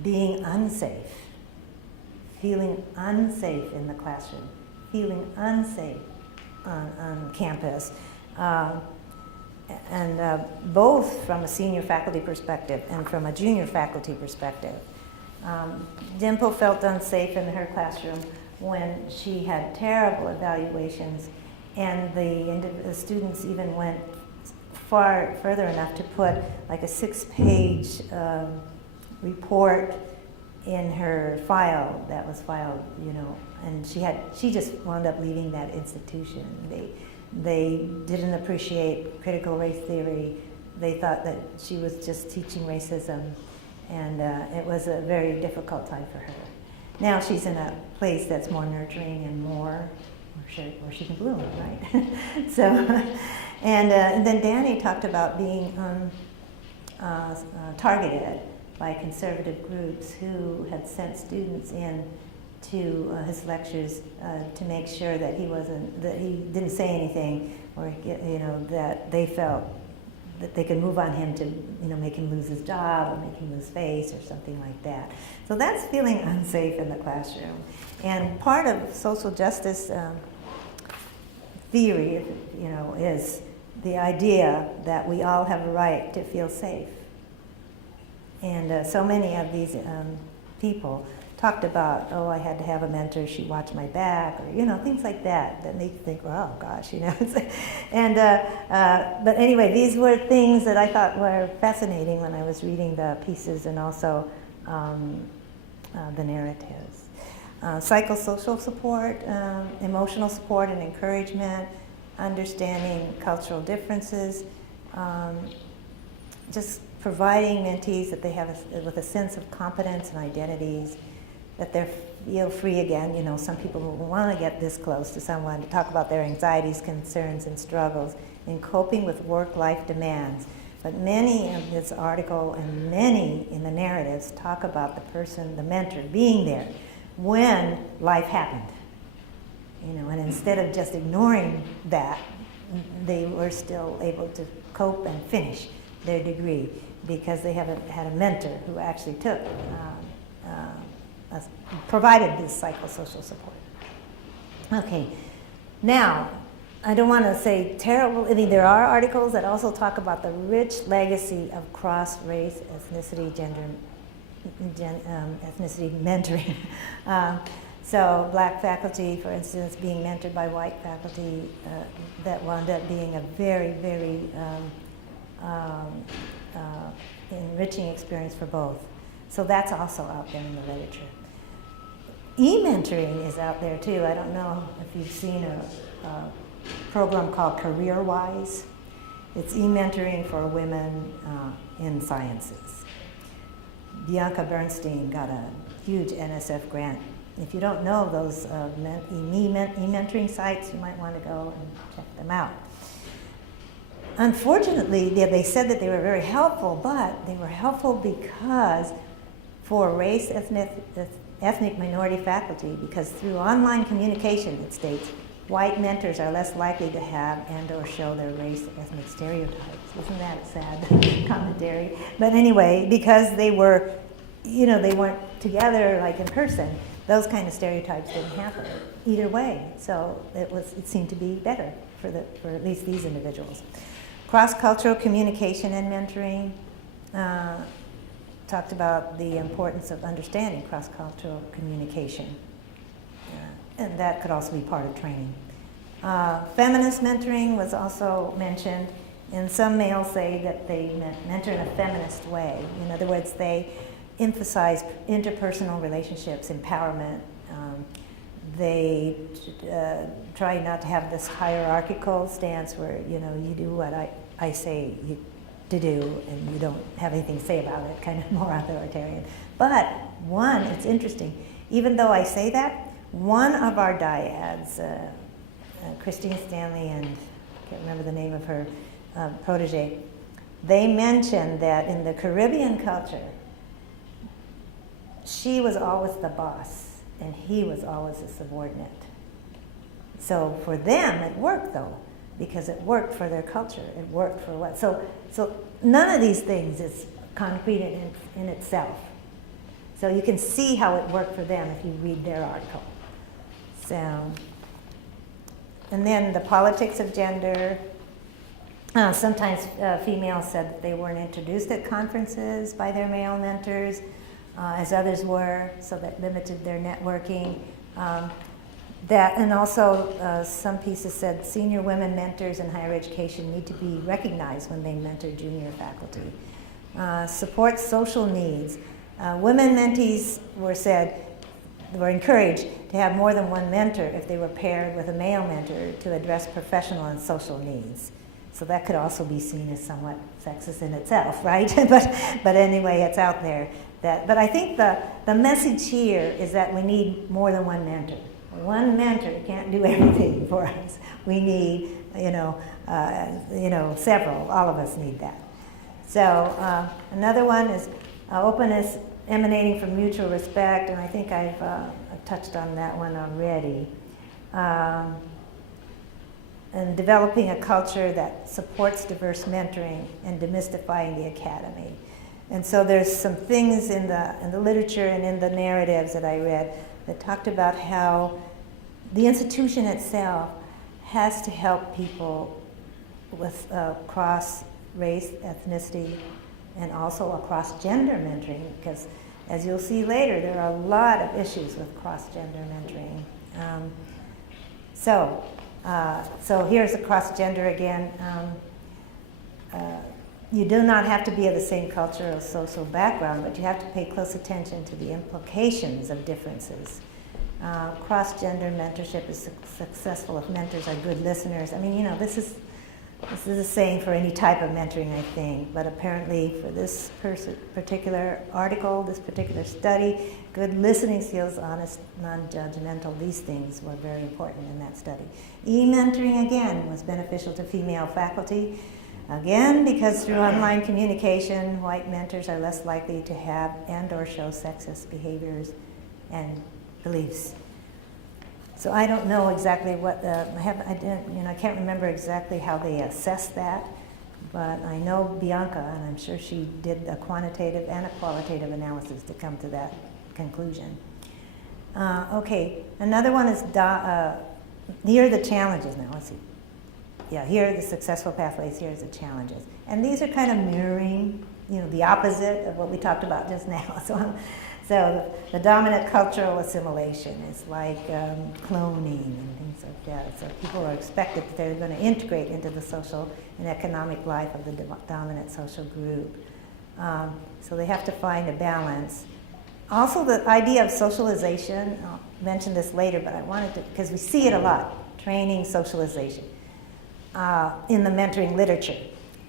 Being unsafe, feeling unsafe in the classroom, feeling unsafe on campus. And both from a senior faculty perspective and from a junior faculty perspective. Dimple felt unsafe in her classroom when she had terrible evaluations, and the students even went further enough to put like a 6-page report in her file that was filed, and she just wound up leaving that institution. They didn't appreciate critical race theory. They thought that she was just teaching racism, and it was a very difficult time for her. Now she's in a place that's more nurturing and more where she can bloom, right? So, and then Danny talked about being targeted by conservative groups who had sent students in to his lectures to make sure that he didn't say anything, or that they felt that they could move on him to make him lose his job or make him lose face or something like that. So that's feeling unsafe in the classroom. And part of social justice theory, is the idea that we all have a right to feel safe. And so many of these people talked about, I had to have a mentor, she watched my back, or things like that make you think, oh gosh, And but anyway, these were things that I thought were fascinating when I was reading the pieces and also the narratives. Psychosocial support, emotional support and encouragement, understanding cultural differences, just providing mentees that they have with a sense of competence and identities, that they feel free again. Some people want to get this close to someone to talk about their anxieties, concerns, and struggles in coping with work-life demands. But many in this article and many in the narratives talk about the person, the mentor, being there when life happened. And instead of just ignoring that, they were still able to cope and finish their degree because they had a mentor who actually provided this psychosocial support. Okay, now, I don't want to say terrible, there are articles that also talk about the rich legacy of cross-race, ethnicity, ethnicity mentoring. So black faculty, for instance, being mentored by white faculty, that wound up being a very, very enriching experience for both. So that's also out there in the literature. E-mentoring is out there too. I don't know if you've seen a program called CareerWise. It's e-mentoring for women in sciences. Bianca Bernstein got a huge NSF grant. If you don't know those e-mentoring sites, you might want to go and check them out. Unfortunately, they said that they were very helpful, but they were helpful because for ethnic minority faculty, because through online communication, it states, white mentors are less likely to have and or show their race or ethnic stereotypes. Isn't that a sad commentary? But anyway, because they were, they weren't together like in person, those kind of stereotypes didn't happen either way. So it seemed to be better for at least these individuals. Cross-cultural communication and mentoring. Talked about the importance of understanding cross-cultural communication. And that could also be part of training. Feminist mentoring was also mentioned, and some males say that they mentor in a feminist way. In other words, they emphasize interpersonal relationships, empowerment. They try not to have this hierarchical stance where, you do what I say to do and you don't have anything to say about it, kind of more authoritarian. But it's interesting, even though I say that, one of our dyads, Christine Stanley and I can't remember the name of her protege, they mentioned that in the Caribbean culture, she was always the boss and he was always a subordinate. So for them, it worked though, because it worked for their culture. It worked for what? So none of these things is concrete in itself. So you can see how it worked for them if you read their article. So, and then the politics of gender. Sometimes females said that they weren't introduced at conferences by their male mentors, as others were, so that limited their networking. And also some pieces said senior women mentors in higher education need to be recognized when they mentor junior faculty. Support social needs. Women mentees were encouraged to have more than one mentor if they were paired with a male mentor to address professional and social needs. So that could also be seen as somewhat sexist in itself, right? but anyway, it's out there. But I think the message here is that we need more than one mentor. One mentor can't do everything for us. We need, several. All of us need that. So another one is openness emanating from mutual respect, and I think I've touched on that one already. And developing a culture that supports diverse mentoring and demystifying the academy. And so there's some things in the literature and in the narratives that I read that talked about how the institution itself has to help people with cross-race, ethnicity, and also across gender mentoring, because as you'll see later, there are a lot of issues with cross-gender mentoring. So here's the cross-gender again. You do not have to be of the same cultural or social background, but you have to pay close attention to the implications of differences. Cross-gender mentorship is successful if mentors are good listeners. I mean, this is a saying for any type of mentoring, I think, but apparently for this particular article, this particular study, good listening skills, honest, non-judgmental, these things were very important in that study. E-mentoring, again, was beneficial to female faculty. Again, because through online communication, white mentors are less likely to have and or show sexist behaviors and beliefs. So I don't know exactly what, I can't remember exactly how they assessed that, but I know Bianca, and I'm sure she did a quantitative and a qualitative analysis to come to that conclusion. Okay, another one is, here are the challenges now, let's see. Yeah, here are the successful pathways, here's the challenges. And these are kind of mirroring, the opposite of what we talked about just now. So the dominant cultural assimilation is like cloning and things like that. So people are expected that they're going to integrate into the social and economic life of the dominant social group. So they have to find a balance. Also the idea of socialization, I'll mention this later, but I wanted to, because we see it a lot, training, socialization, in the mentoring literature.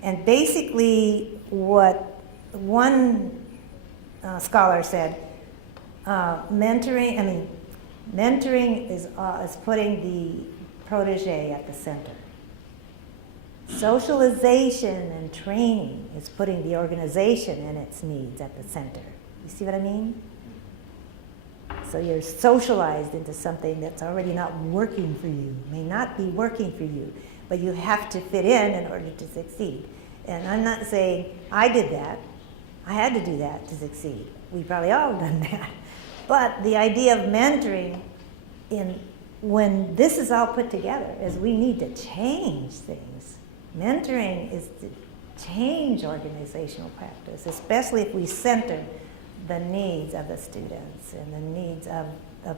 And basically what one scholar said, mentoring is putting the protege at the center. Socialization and training is putting the organization and its needs at the center. You see what I mean? So you're socialized into something that's already not working for you, may not be working for you, but you have to fit in order to succeed. And I'm not saying I did that. I had to do that to succeed. We probably all done that. But the idea of mentoring, when this is all put together, is we need to change things. Mentoring is to change organizational practice, especially if we center the needs of the students and the needs of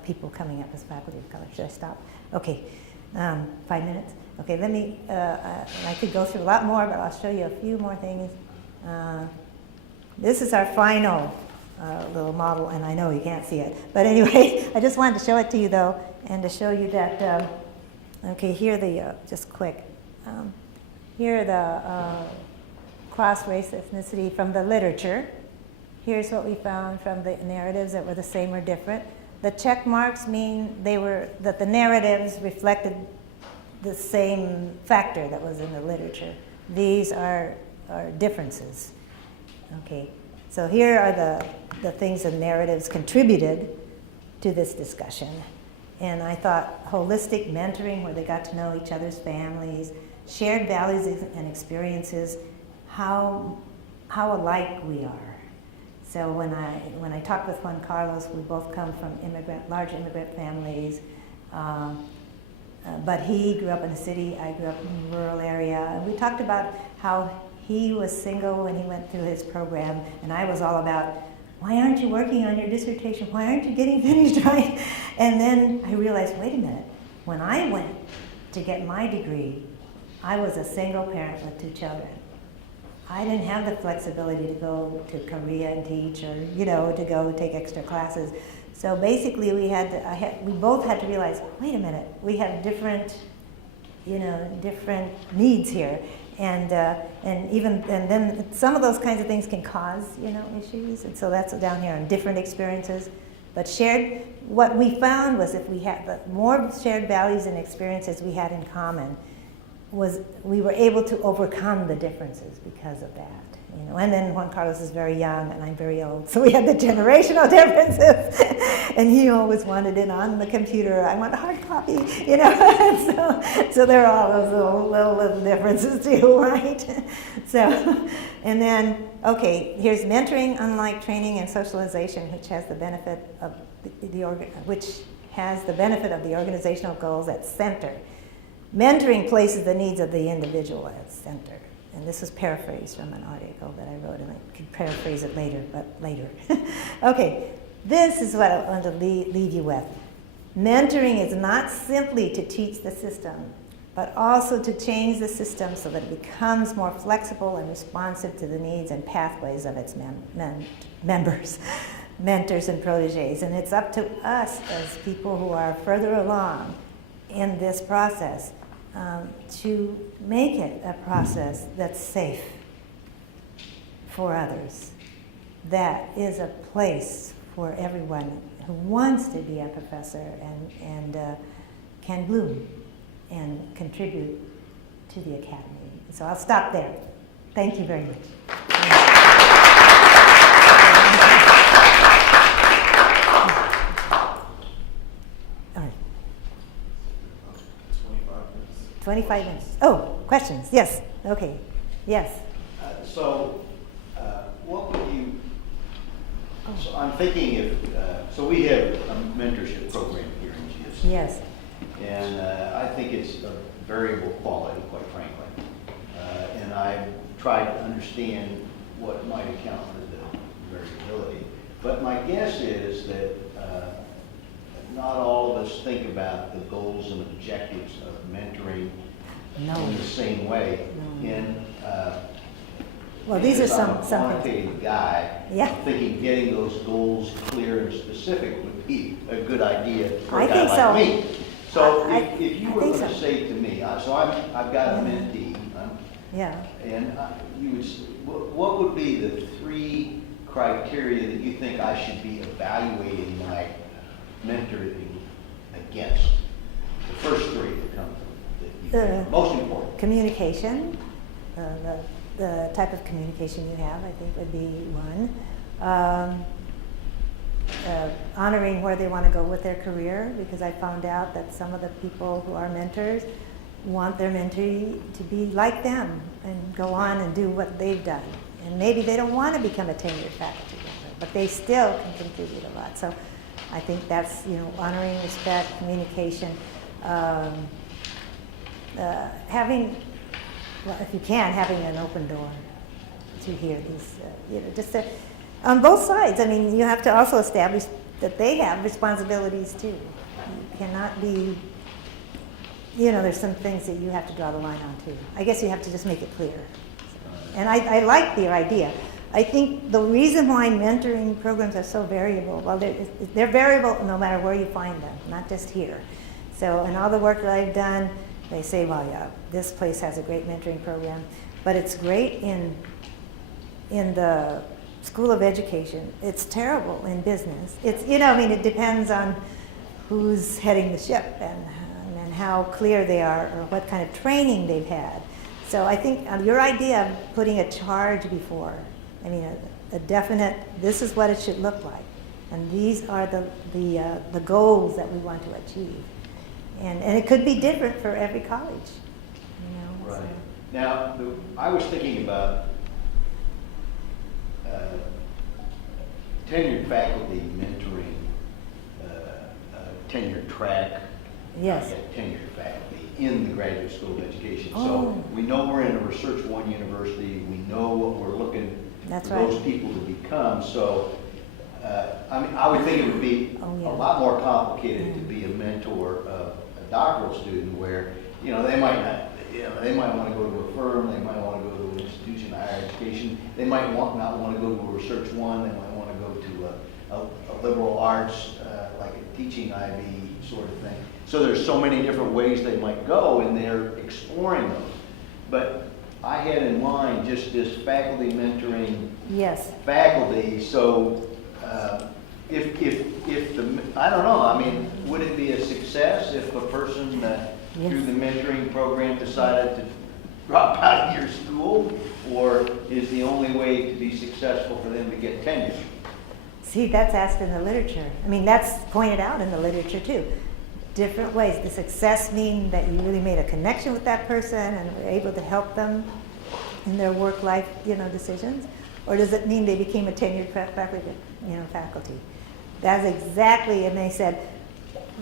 people coming up as faculty of color. Should I stop? Okay, 5 minutes? Okay, let me, I could go through a lot more, but I'll show you a few more things. This is our final little model, and I know you can't see it. But anyway, I just wanted to show it to you, though, and to show you that, okay, here are the, just quick, here are the cross-race ethnicity from the literature. Here's what we found from the narratives that were the same or different. The check marks mean that the narratives reflected the same factor that was in the literature. These are differences. Okay, so here are the things the narratives contributed to this discussion. And I thought holistic mentoring, where they got to know each other's families, shared values and experiences, how alike we are. So when I talked with Juan Carlos, we both come from large immigrant families, but he grew up in a city, I grew up in a rural area, and we talked about how he was single when he went through his program, and I was all about, why aren't you working on your dissertation? Why aren't you getting finished, right? And then I realized, wait a minute, when I went to get my degree, I was a single parent with 2 children. I didn't have the flexibility to go to Korea and teach, or to go take extra classes. So basically, we both had to realize, wait a minute, we have different needs here, and then some of those kinds of things can cause issues, and so that's down here on different experiences. But what we found was if we had the more shared values and experiences we had in common, we were able to overcome the differences because of that. And then Juan Carlos is very young and I'm very old, so we had the generational differences. And he always wanted it on the computer. I want a hard copy, so there are all those little differences too, right? So, and then, okay, here's mentoring, unlike training and socialization, which has the benefit of the organizational goals at center. Mentoring places the needs of the individual at center. And this was paraphrased from an article that I wrote, and I could paraphrase it later, but later. Okay, this is what I want to leave you with. Mentoring is not simply to teach the system, but also to change the system so that it becomes more flexible and responsive to the needs and pathways of its members, mentors and proteges. And it's up to us as people who are further along in this process to make it a process that's safe for others, that is a place for everyone who wants to be a professor and can bloom and contribute to the academy. So I'll stop there. Thank you very much. All right. 25 minutes. Oh, questions? Yes. Okay. Yes. What would you? So I'm thinking if so, we have a mentorship program here in GSC. Yes. And I think it's of variable quality, quite frankly. And I've tried to understand what might account for the variability. But my guess is that not all of us think about the goals and objectives of mentoring in the same way. Well, these are I'm a some quantitative guy. Yeah. I'm thinking getting those goals clear and specific would be a good idea for a I guy think like so. me. So if you I were think going to so. say to me, so I've got a mentee, Yeah. and what would be the 3 criteria that you think I should be evaluating my mentoring against? The first 3 that come that you think most important. Communication, the type of communication you have, I think would be one. honoring where they want to go with their career, because I found out that some of the people who are mentors want their mentee to be like them and go on and do what they've done. And maybe they don't want to become a tenured faculty member, but they still can contribute a lot. So I think that's, honoring, respect, communication, having, well, if you can, having an open door to hear these, on both sides. I mean, you have to also establish that they have responsibilities too. You cannot be, there's some things that you have to draw the line on too. I guess you have to just make it clear. And I like the idea. I think the reason why mentoring programs are so variable, well, they're variable no matter where you find them, not just here. So in all the work that I've done, they say, well, yeah, this place has a great mentoring program, but it's great in the School of Education. It's terrible in business. It's, it depends on who's heading the ship and how clear they are or what kind of training they've had. So I think your idea of putting a charge before, a definite, this is what it should look like, and these are the goals that we want to achieve. And it could be different for every college. Right. So. Now, I was thinking about tenured faculty mentoring, tenured track, Yes. Tenured faculty in the Graduate School of Education. Oh. So we know we're in a Research One university. We know what we're looking That's for right. those people to become. So, I would think it would be Oh, yeah. a lot more complicated to be a mentor of a doctoral student where, they might not, they might want to go to a firm, they might want to go to an institution of higher education, they might not want to go to a Research One, they might want to go to a liberal arts, like a teaching IB sort of thing. So there's so many different ways they might go, and they're exploring those. But I had in mind just this faculty mentoring Yes. faculty. So if I don't know. Would it be a success if a person through the mentoring program decided to drop out of your school, or is the only way to be successful for them to get tenure? See, that's asked in the literature. That's pointed out in the literature too. Different ways. The success mean that you really made a connection with that person and were able to help them in their work-life, decisions, or does it mean they became a tenured faculty? That's exactly. And they said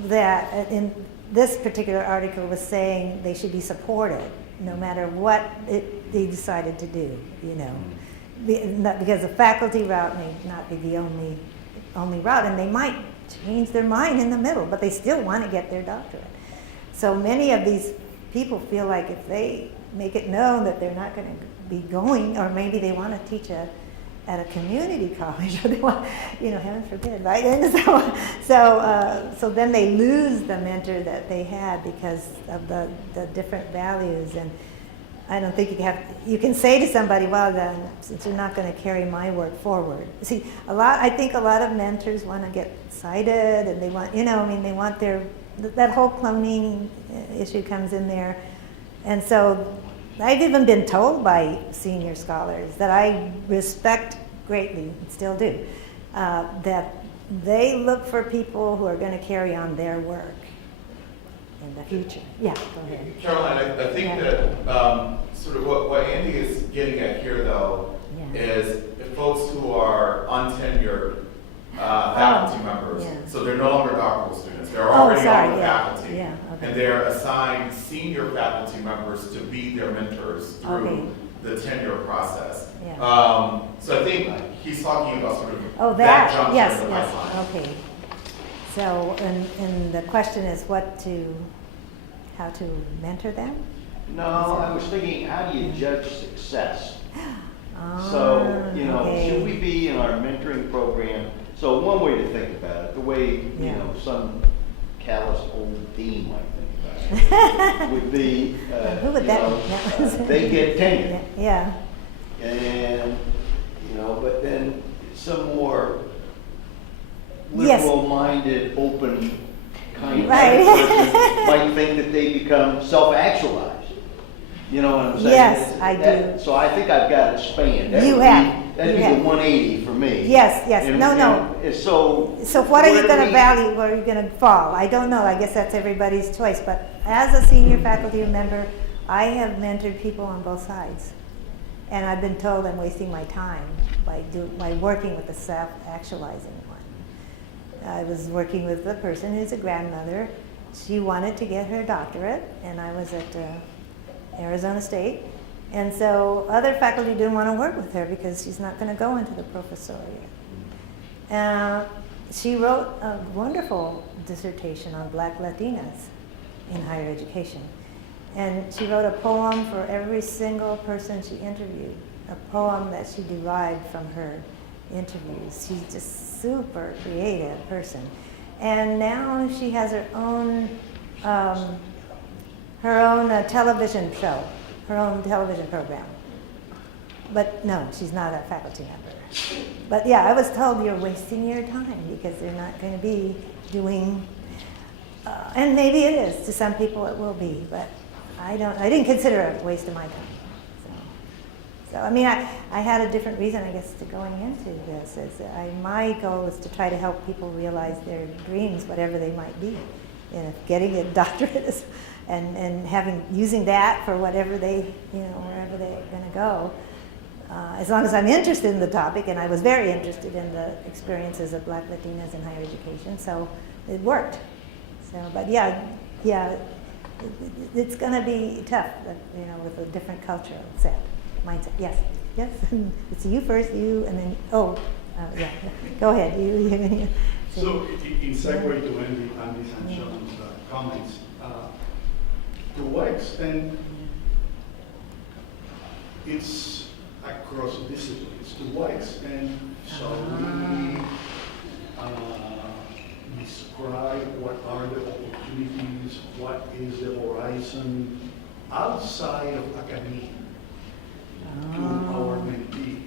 that in this particular article was saying they should be supported no matter what they decided to do. Because the faculty route may not be the only route, and they might change their mind in the middle, but they still want to get their doctorate. So many of these people feel like if they make it known that they're not going to be going, or maybe they want to teach at a community college, or they want, heaven forbid, right? And so then they lose the mentor that they had because of the different values. And I don't think you can say to somebody, well, then, since you're not going to carry my work forward. See, I think a lot of mentors want to get cited, and they want, they want that whole cloning issue comes in there. And so I've even been told by senior scholars that I respect greatly, and still do, that they look for people who are going to carry on their work in the future. Yeah, go ahead. Caroline, I think that sort of what Andy is getting at here, though, is if folks who are untenured faculty members, so they're no longer doctoral students, they're already on the faculty, and they're assigned senior faculty members to be their mentors through the tenure process. So I think he's talking about sort of that juncture in the pipeline. Okay. So, and the question is how to mentor them? No, I was thinking, how do you judge success? So, should we be in our mentoring program? So one way to think about it, the way, some callous old dean might think about it, would be, who would that they get tenure. Yeah. And, but then some more liberal-minded, open kind of person might think that they become self-actualized. You know what I'm saying? Yes, I do. So I think I've got it spanned. You have. That'd be the 180 for me. Yes, yes. And- No, no. and So. So what are where you do going to we- value, where are you going to fall? I don't know, I guess that's everybody's choice, but as a senior faculty member, I have mentored people on both sides. And I've been told I'm wasting my time by working with the self-actualizing one. I was working with a person who's a grandmother. She wanted to get her doctorate, and I was at Arizona State. And so other faculty didn't want to work with her because she's not going to go into the professoriate. She wrote a wonderful dissertation on Black Latinas in higher education. And she wrote a poem for every single person she interviewed, a poem that she derived from her interviews. She's just super creative person. And now she has her own television show, her own television program. But no, she's not a faculty member. But yeah, I was told you're wasting your time because they're not going to be doing, and maybe it is, to some people it will be, but I didn't consider it a waste of my time. So I mean, I had a different reason, I guess, to going into this. My goal is to try to help people realize their dreams, whatever they might be. And if getting a doctorate is, and using that for whatever wherever they're going to go. As long as I'm interested in the topic, and I was very interested in the experiences of Black Latinas in higher education, so it worked. So, but yeah, it's going to be tough, with a different cultural mindset. Yes, it's you first, you, and then yeah. Go ahead. You. So, in segue to Andy and Sean's comments, to what extent it's across disciplines? To what extent shall we describe what are the opportunities, what is the horizon outside of academia to our mentees?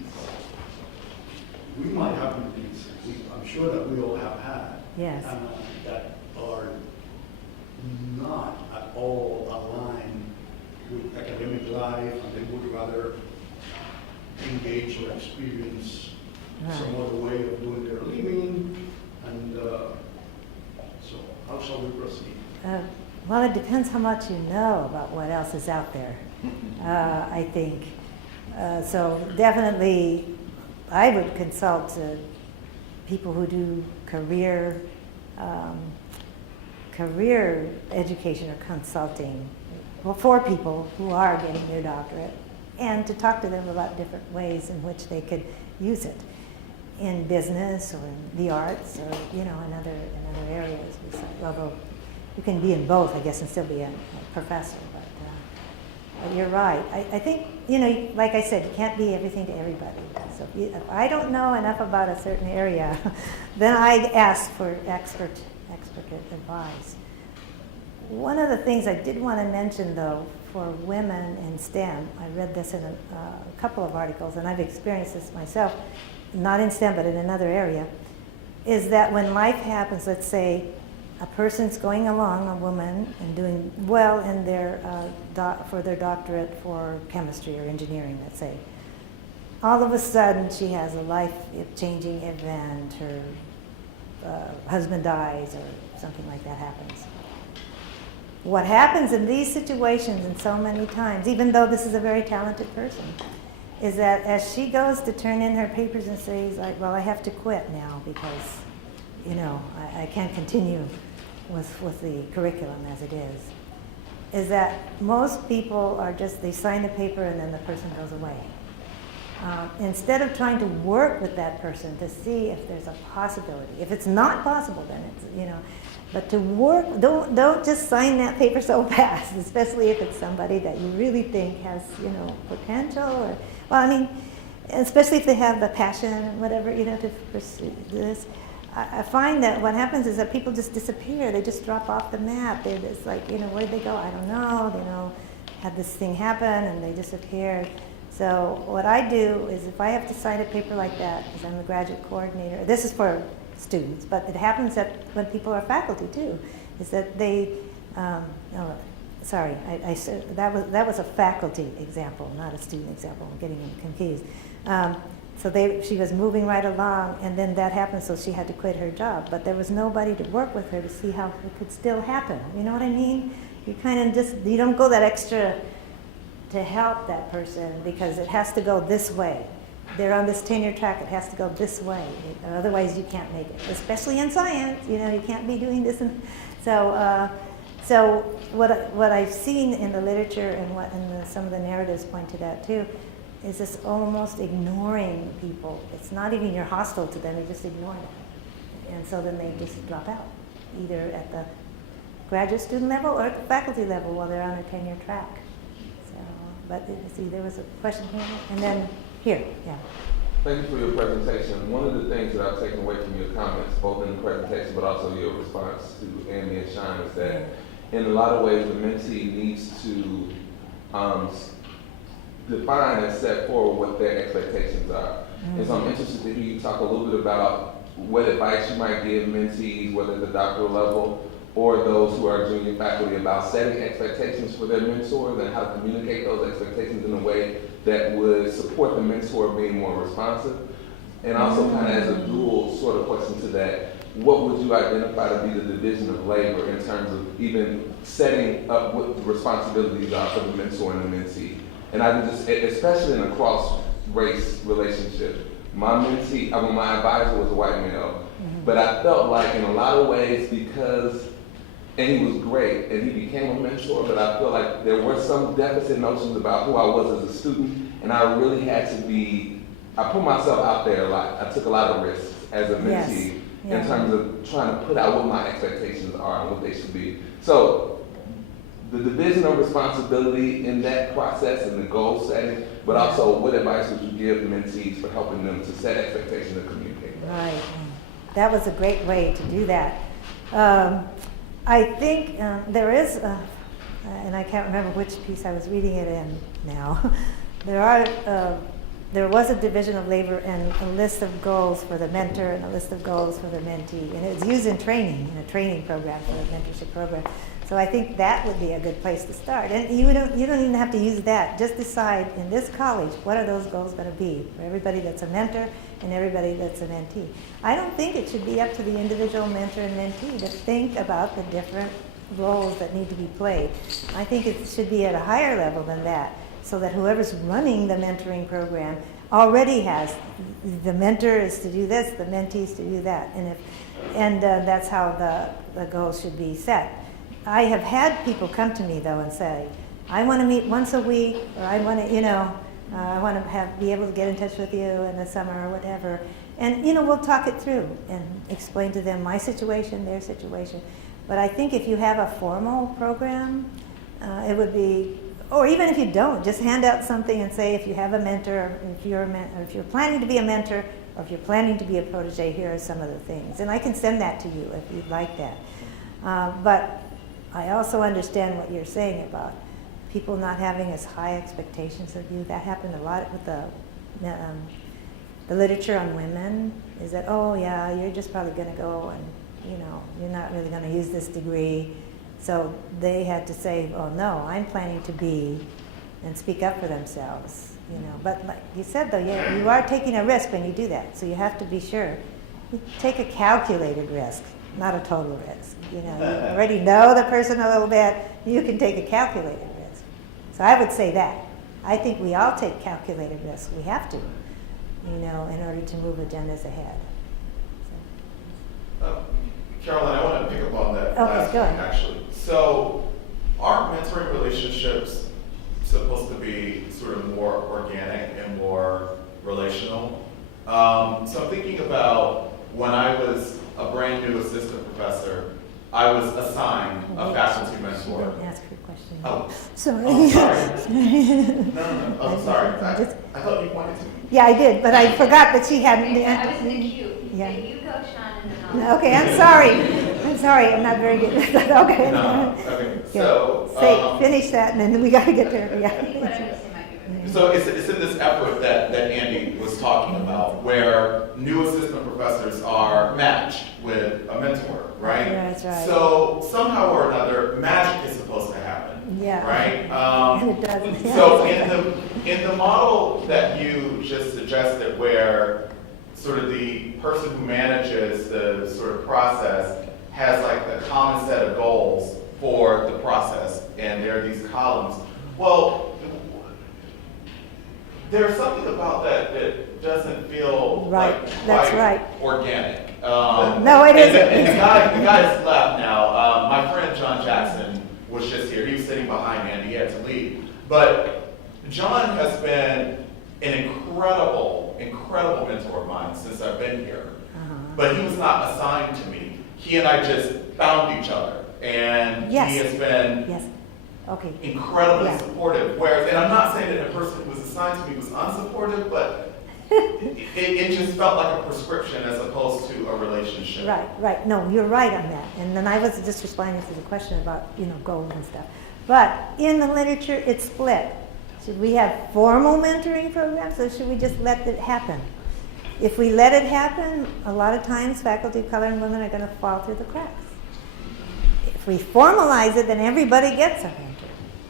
We might have mentees, I'm sure that we all have had, Yes. that are not at all aligned with academic life, and they would rather engage or experience some other way of doing their living, and so how shall we proceed? Well, it depends how much you know about what else is out there, I think. So definitely, I would consult people who do career education or consulting, for people who are getting their doctorate, and to talk to them about different ways in which they could use it in business or in the arts or in other areas. Although you can be in both, I guess, and still be a professor. But you're right. I think like I said, you can't be everything to everybody. So if I don't know enough about a certain area, then I ask for expert advice. One of the things I did want to mention, though, for women in STEM, I read this in a couple of articles, and I've experienced this myself, not in STEM, but in another area, is that when life happens, let's say a person's going along, a woman, and doing well in for their doctorate for chemistry or engineering, let's say. All of a sudden, she has a life-changing event, her husband dies, or something like that happens. What happens in these situations, and so many times, even though this is a very talented person, is that as she goes to turn in her papers and says, well, I have to quit now because, I can't continue with the curriculum as it is that most people are they sign the paper and then the person goes away. Instead of trying to work with that person to see if there's a possibility. If it's not possible, then it's, but to work, don't just sign that paper so fast, especially if it's somebody that you really think has, potential or, well, I mean, especially if they have the passion and whatever, to pursue this. I find that what happens is that people just disappear. They just drop off the map. They're just like, where did they go? I don't know. Had this thing happen and they disappeared. So what I do is if I have to sign a paper like that, because I'm the graduate coordinator, this is for students, but it happens that when people are faculty too, is that they, that was a faculty example, not a student example. I'm getting confused. she was moving right along, and then that happened, so she had to quit her job. But there was nobody to work with her to see how it could still happen. You know what I mean? You kind of you don't go that extra to help that person because it has to go this way. They're on this tenure track, it has to go this way. Otherwise you can't make it, especially in science. You know, you can't be doing this. So what I've seen in the literature and some of the narratives pointed out too, is this almost ignoring people. It's not even you're hostile to them, you just ignore them. And so then they just drop out, either at the graduate student level or at the faculty level while they're on a tenure track. So, but see, there was a question here, and then here, yeah. Thank you for your presentation. One of the things that I've taken away from your comments, both in the presentation but also your response to Andy and Sean, is that in a lot of ways the mentee needs to define and set forward what their expectations are. And so I'm interested to hear you talk a little bit about what advice you might give mentees, whether at the doctoral level or those who are junior faculty, about setting expectations for their mentors and how to communicate those expectations in a way that would support the mentor being more responsive. And also kind of as a dual sort of question to that, what would you identify to be the division of labor in terms of even setting up what the responsibilities are for the mentor and the mentee? And I just, especially in a cross-race relationship, my mentee, my advisor was a white male, but I felt like in a lot of ways because, and he was great, and he became a mentor, but I feel like there were some deficit notions about who I was as a student, and I really had to I put myself out there a lot. I took a lot of risks as a mentee in terms of trying to put out what my expectations are and what they should be. So the division of responsibility in that process and the goal setting, but also what advice would you give mentees for helping them to set expectations and communicate that? Right. That was a great way to do that. I think there is, and I can't remember which piece I was reading it in now. There was a division of labor and a list of goals for the mentor and a list of goals for the mentee, and it was used in training, in a training program for a mentorship program. So I think that would be a good place to start. And you don't even have to use that. Just decide in this college, what are those goals going to be for everybody that's a mentor and everybody that's a mentee. I don't think it should be up to the individual mentor and mentee to think about the different roles that need to be played. I think it should be at a higher level than that, so that whoever's running the mentoring program already has, the mentor is to do this, the mentee is to do that. And that's how the goals should be set. I have had people come to me though and say, I want to meet once a week, or I want to, I want to be able to get in touch with you in the summer or whatever. And, we'll talk it through and explain to them my situation, their situation. But I think if you have a formal program, it would be, or even if you don't, just hand out something and say if you have a mentor, or if you're planning to be a mentor, or if you're planning to be a protege, here are some of the things. And I can send that to you if you'd like that. But I also understand what you're saying about people not having as high expectations of you. That happened a lot with the literature on women, is that, oh yeah, you're just probably going to go and, you're not really going to use this degree. So they had to say, oh no, I'm planning to be, and speak up for themselves, But like you said though, you are taking a risk when you do that. So you have to be sure. You take a calculated risk, not a total risk. You already know the person a little bit, you can take a calculated risk. So I would say that. I think we all take calculated risks. We have to, in order to move agendas ahead. So. Caroline, I want to pick up on that last point, actually. So, are mentoring relationships supposed to be sort of more organic and more relational? So I'm thinking about when I was a brand new assistant professor, I was assigned a faculty mentor. You didn't ask her question. Oh, sorry. Oh, sorry. No. I'm sorry. I thought you wanted to. Yeah, I did, but I forgot that she hadn't. I was in the queue. Yeah. You go, Sean, and then I'll. Okay, I'm sorry. I'm not very good. Okay. No. Okay. So finish that, and then we got to get there. What I Yeah. was saying might be So it's in this effort that Andy was talking about, where new assistant professors are matched with a mentor, right? Yeah, that's right. So somehow or another, magic is supposed to happen. Yeah. right? And it doesn't. So in the model that you just suggested, where sort of the person who manages the sort of process has like a common set of goals for the process, and there are these columns. Well, there's something about that that doesn't feel Right, like that's quite right. organic. No, it isn't. And the guy's left now. My friend John Jackson was just here. He was sitting behind Andy. He had to leave. But John has been an incredible mentor of mine since I've been here. But he was not assigned to me. He and I just found each other. And Yes. he has been Yes. Okay. incredibly Yeah. supportive. Whereas, and I'm not saying that the person who was assigned to me was unsupportive, but it just felt like a prescription as opposed to a relationship. Right, right. No, you're right on that. And then I was just responding to the question about, goals and stuff. But in the literature, it's split. Should we have formal mentoring programs, or should we just let it happen? If we let it happen, a lot of times faculty of color and women are going to fall through the cracks. If we formalize it, then everybody gets a mentor.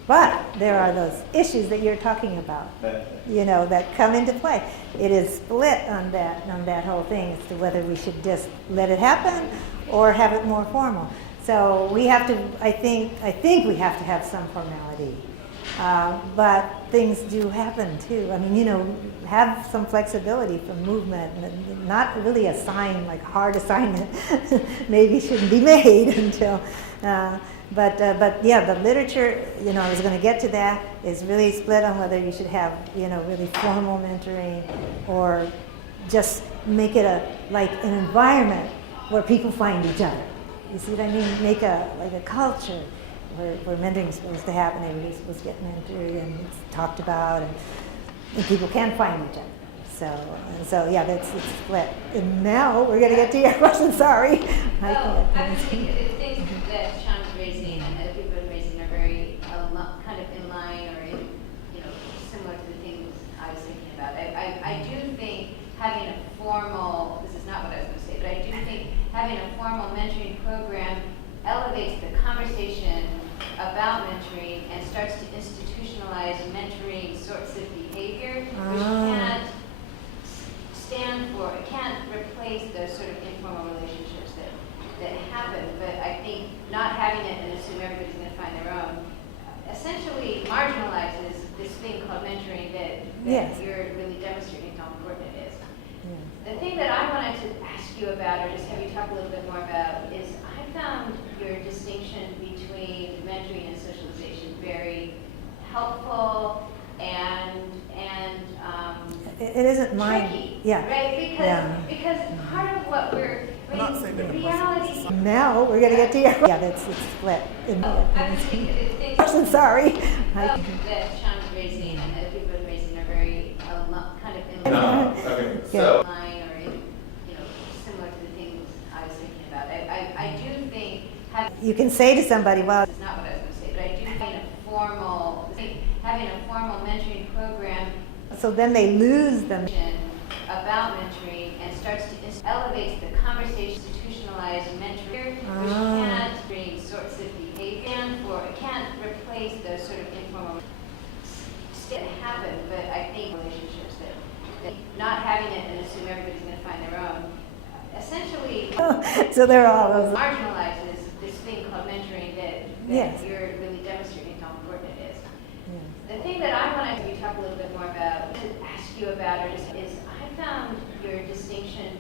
But there are those issues that you're talking about, that come into play. It is split on that whole thing as to whether we should just let it happen or have it more formal. So we have to, I think we have to have some formality. But things do happen too. I mean, have some flexibility for movement, and not really assign, like hard assignment maybe shouldn't be made until, but yeah, the literature, I was going to get to that, is really split on whether you should have, really formal mentoring or just make it an environment where people find each other. You see what I mean? Make a culture where mentoring is supposed to happen, everybody's supposed to get mentored and it's talked about, and people can find each other. So yeah, it's split. And now we're going to get to your question. Sorry. I think the things that Sean's raising and other people are raising are very kind of in line or similar to the things I was thinking about. I do think having a formal, this is not what I was going to say, but I do think having a formal mentoring program elevates the conversation about mentoring and starts to institutionalize mentoring sorts of behavior, which can't stand for, it can't replace those sort of informal relationships that happen. But I think not having it and assume everybody's going to find their own essentially marginalizes this thing called mentoring that Yes. you're really demonstrating how important it is. The thing that I wanted to ask you about, or just have you talk a little bit more about, is I found your distinction between mentoring and socialization very helpful and it isn't mine. tricky, Yeah. right? Because part of what we're, reality. Now we're going to get to your. Yeah, it's split. I was thinking the things Sorry. that Sean's raising and other people are raising are very kind of in No, okay, so. line or similar to the things I was thinking about. I do think You can say to somebody, well, this is not what I was going to say, but I do think having a formal mentoring program so then they lose them. about mentoring and starts to elevates the conversation, institutionalize mentoring, which can't bring sorts of behavior it can't replace those sort of informal that happen. But I think relationships that not having it and assume everybody's going to find their own essentially So they're all those. marginalizes this thing called mentoring that Yes. you're really demonstrating how important it is. The thing that I wanted to talk a little bit more about, to ask you about, is I found your distinction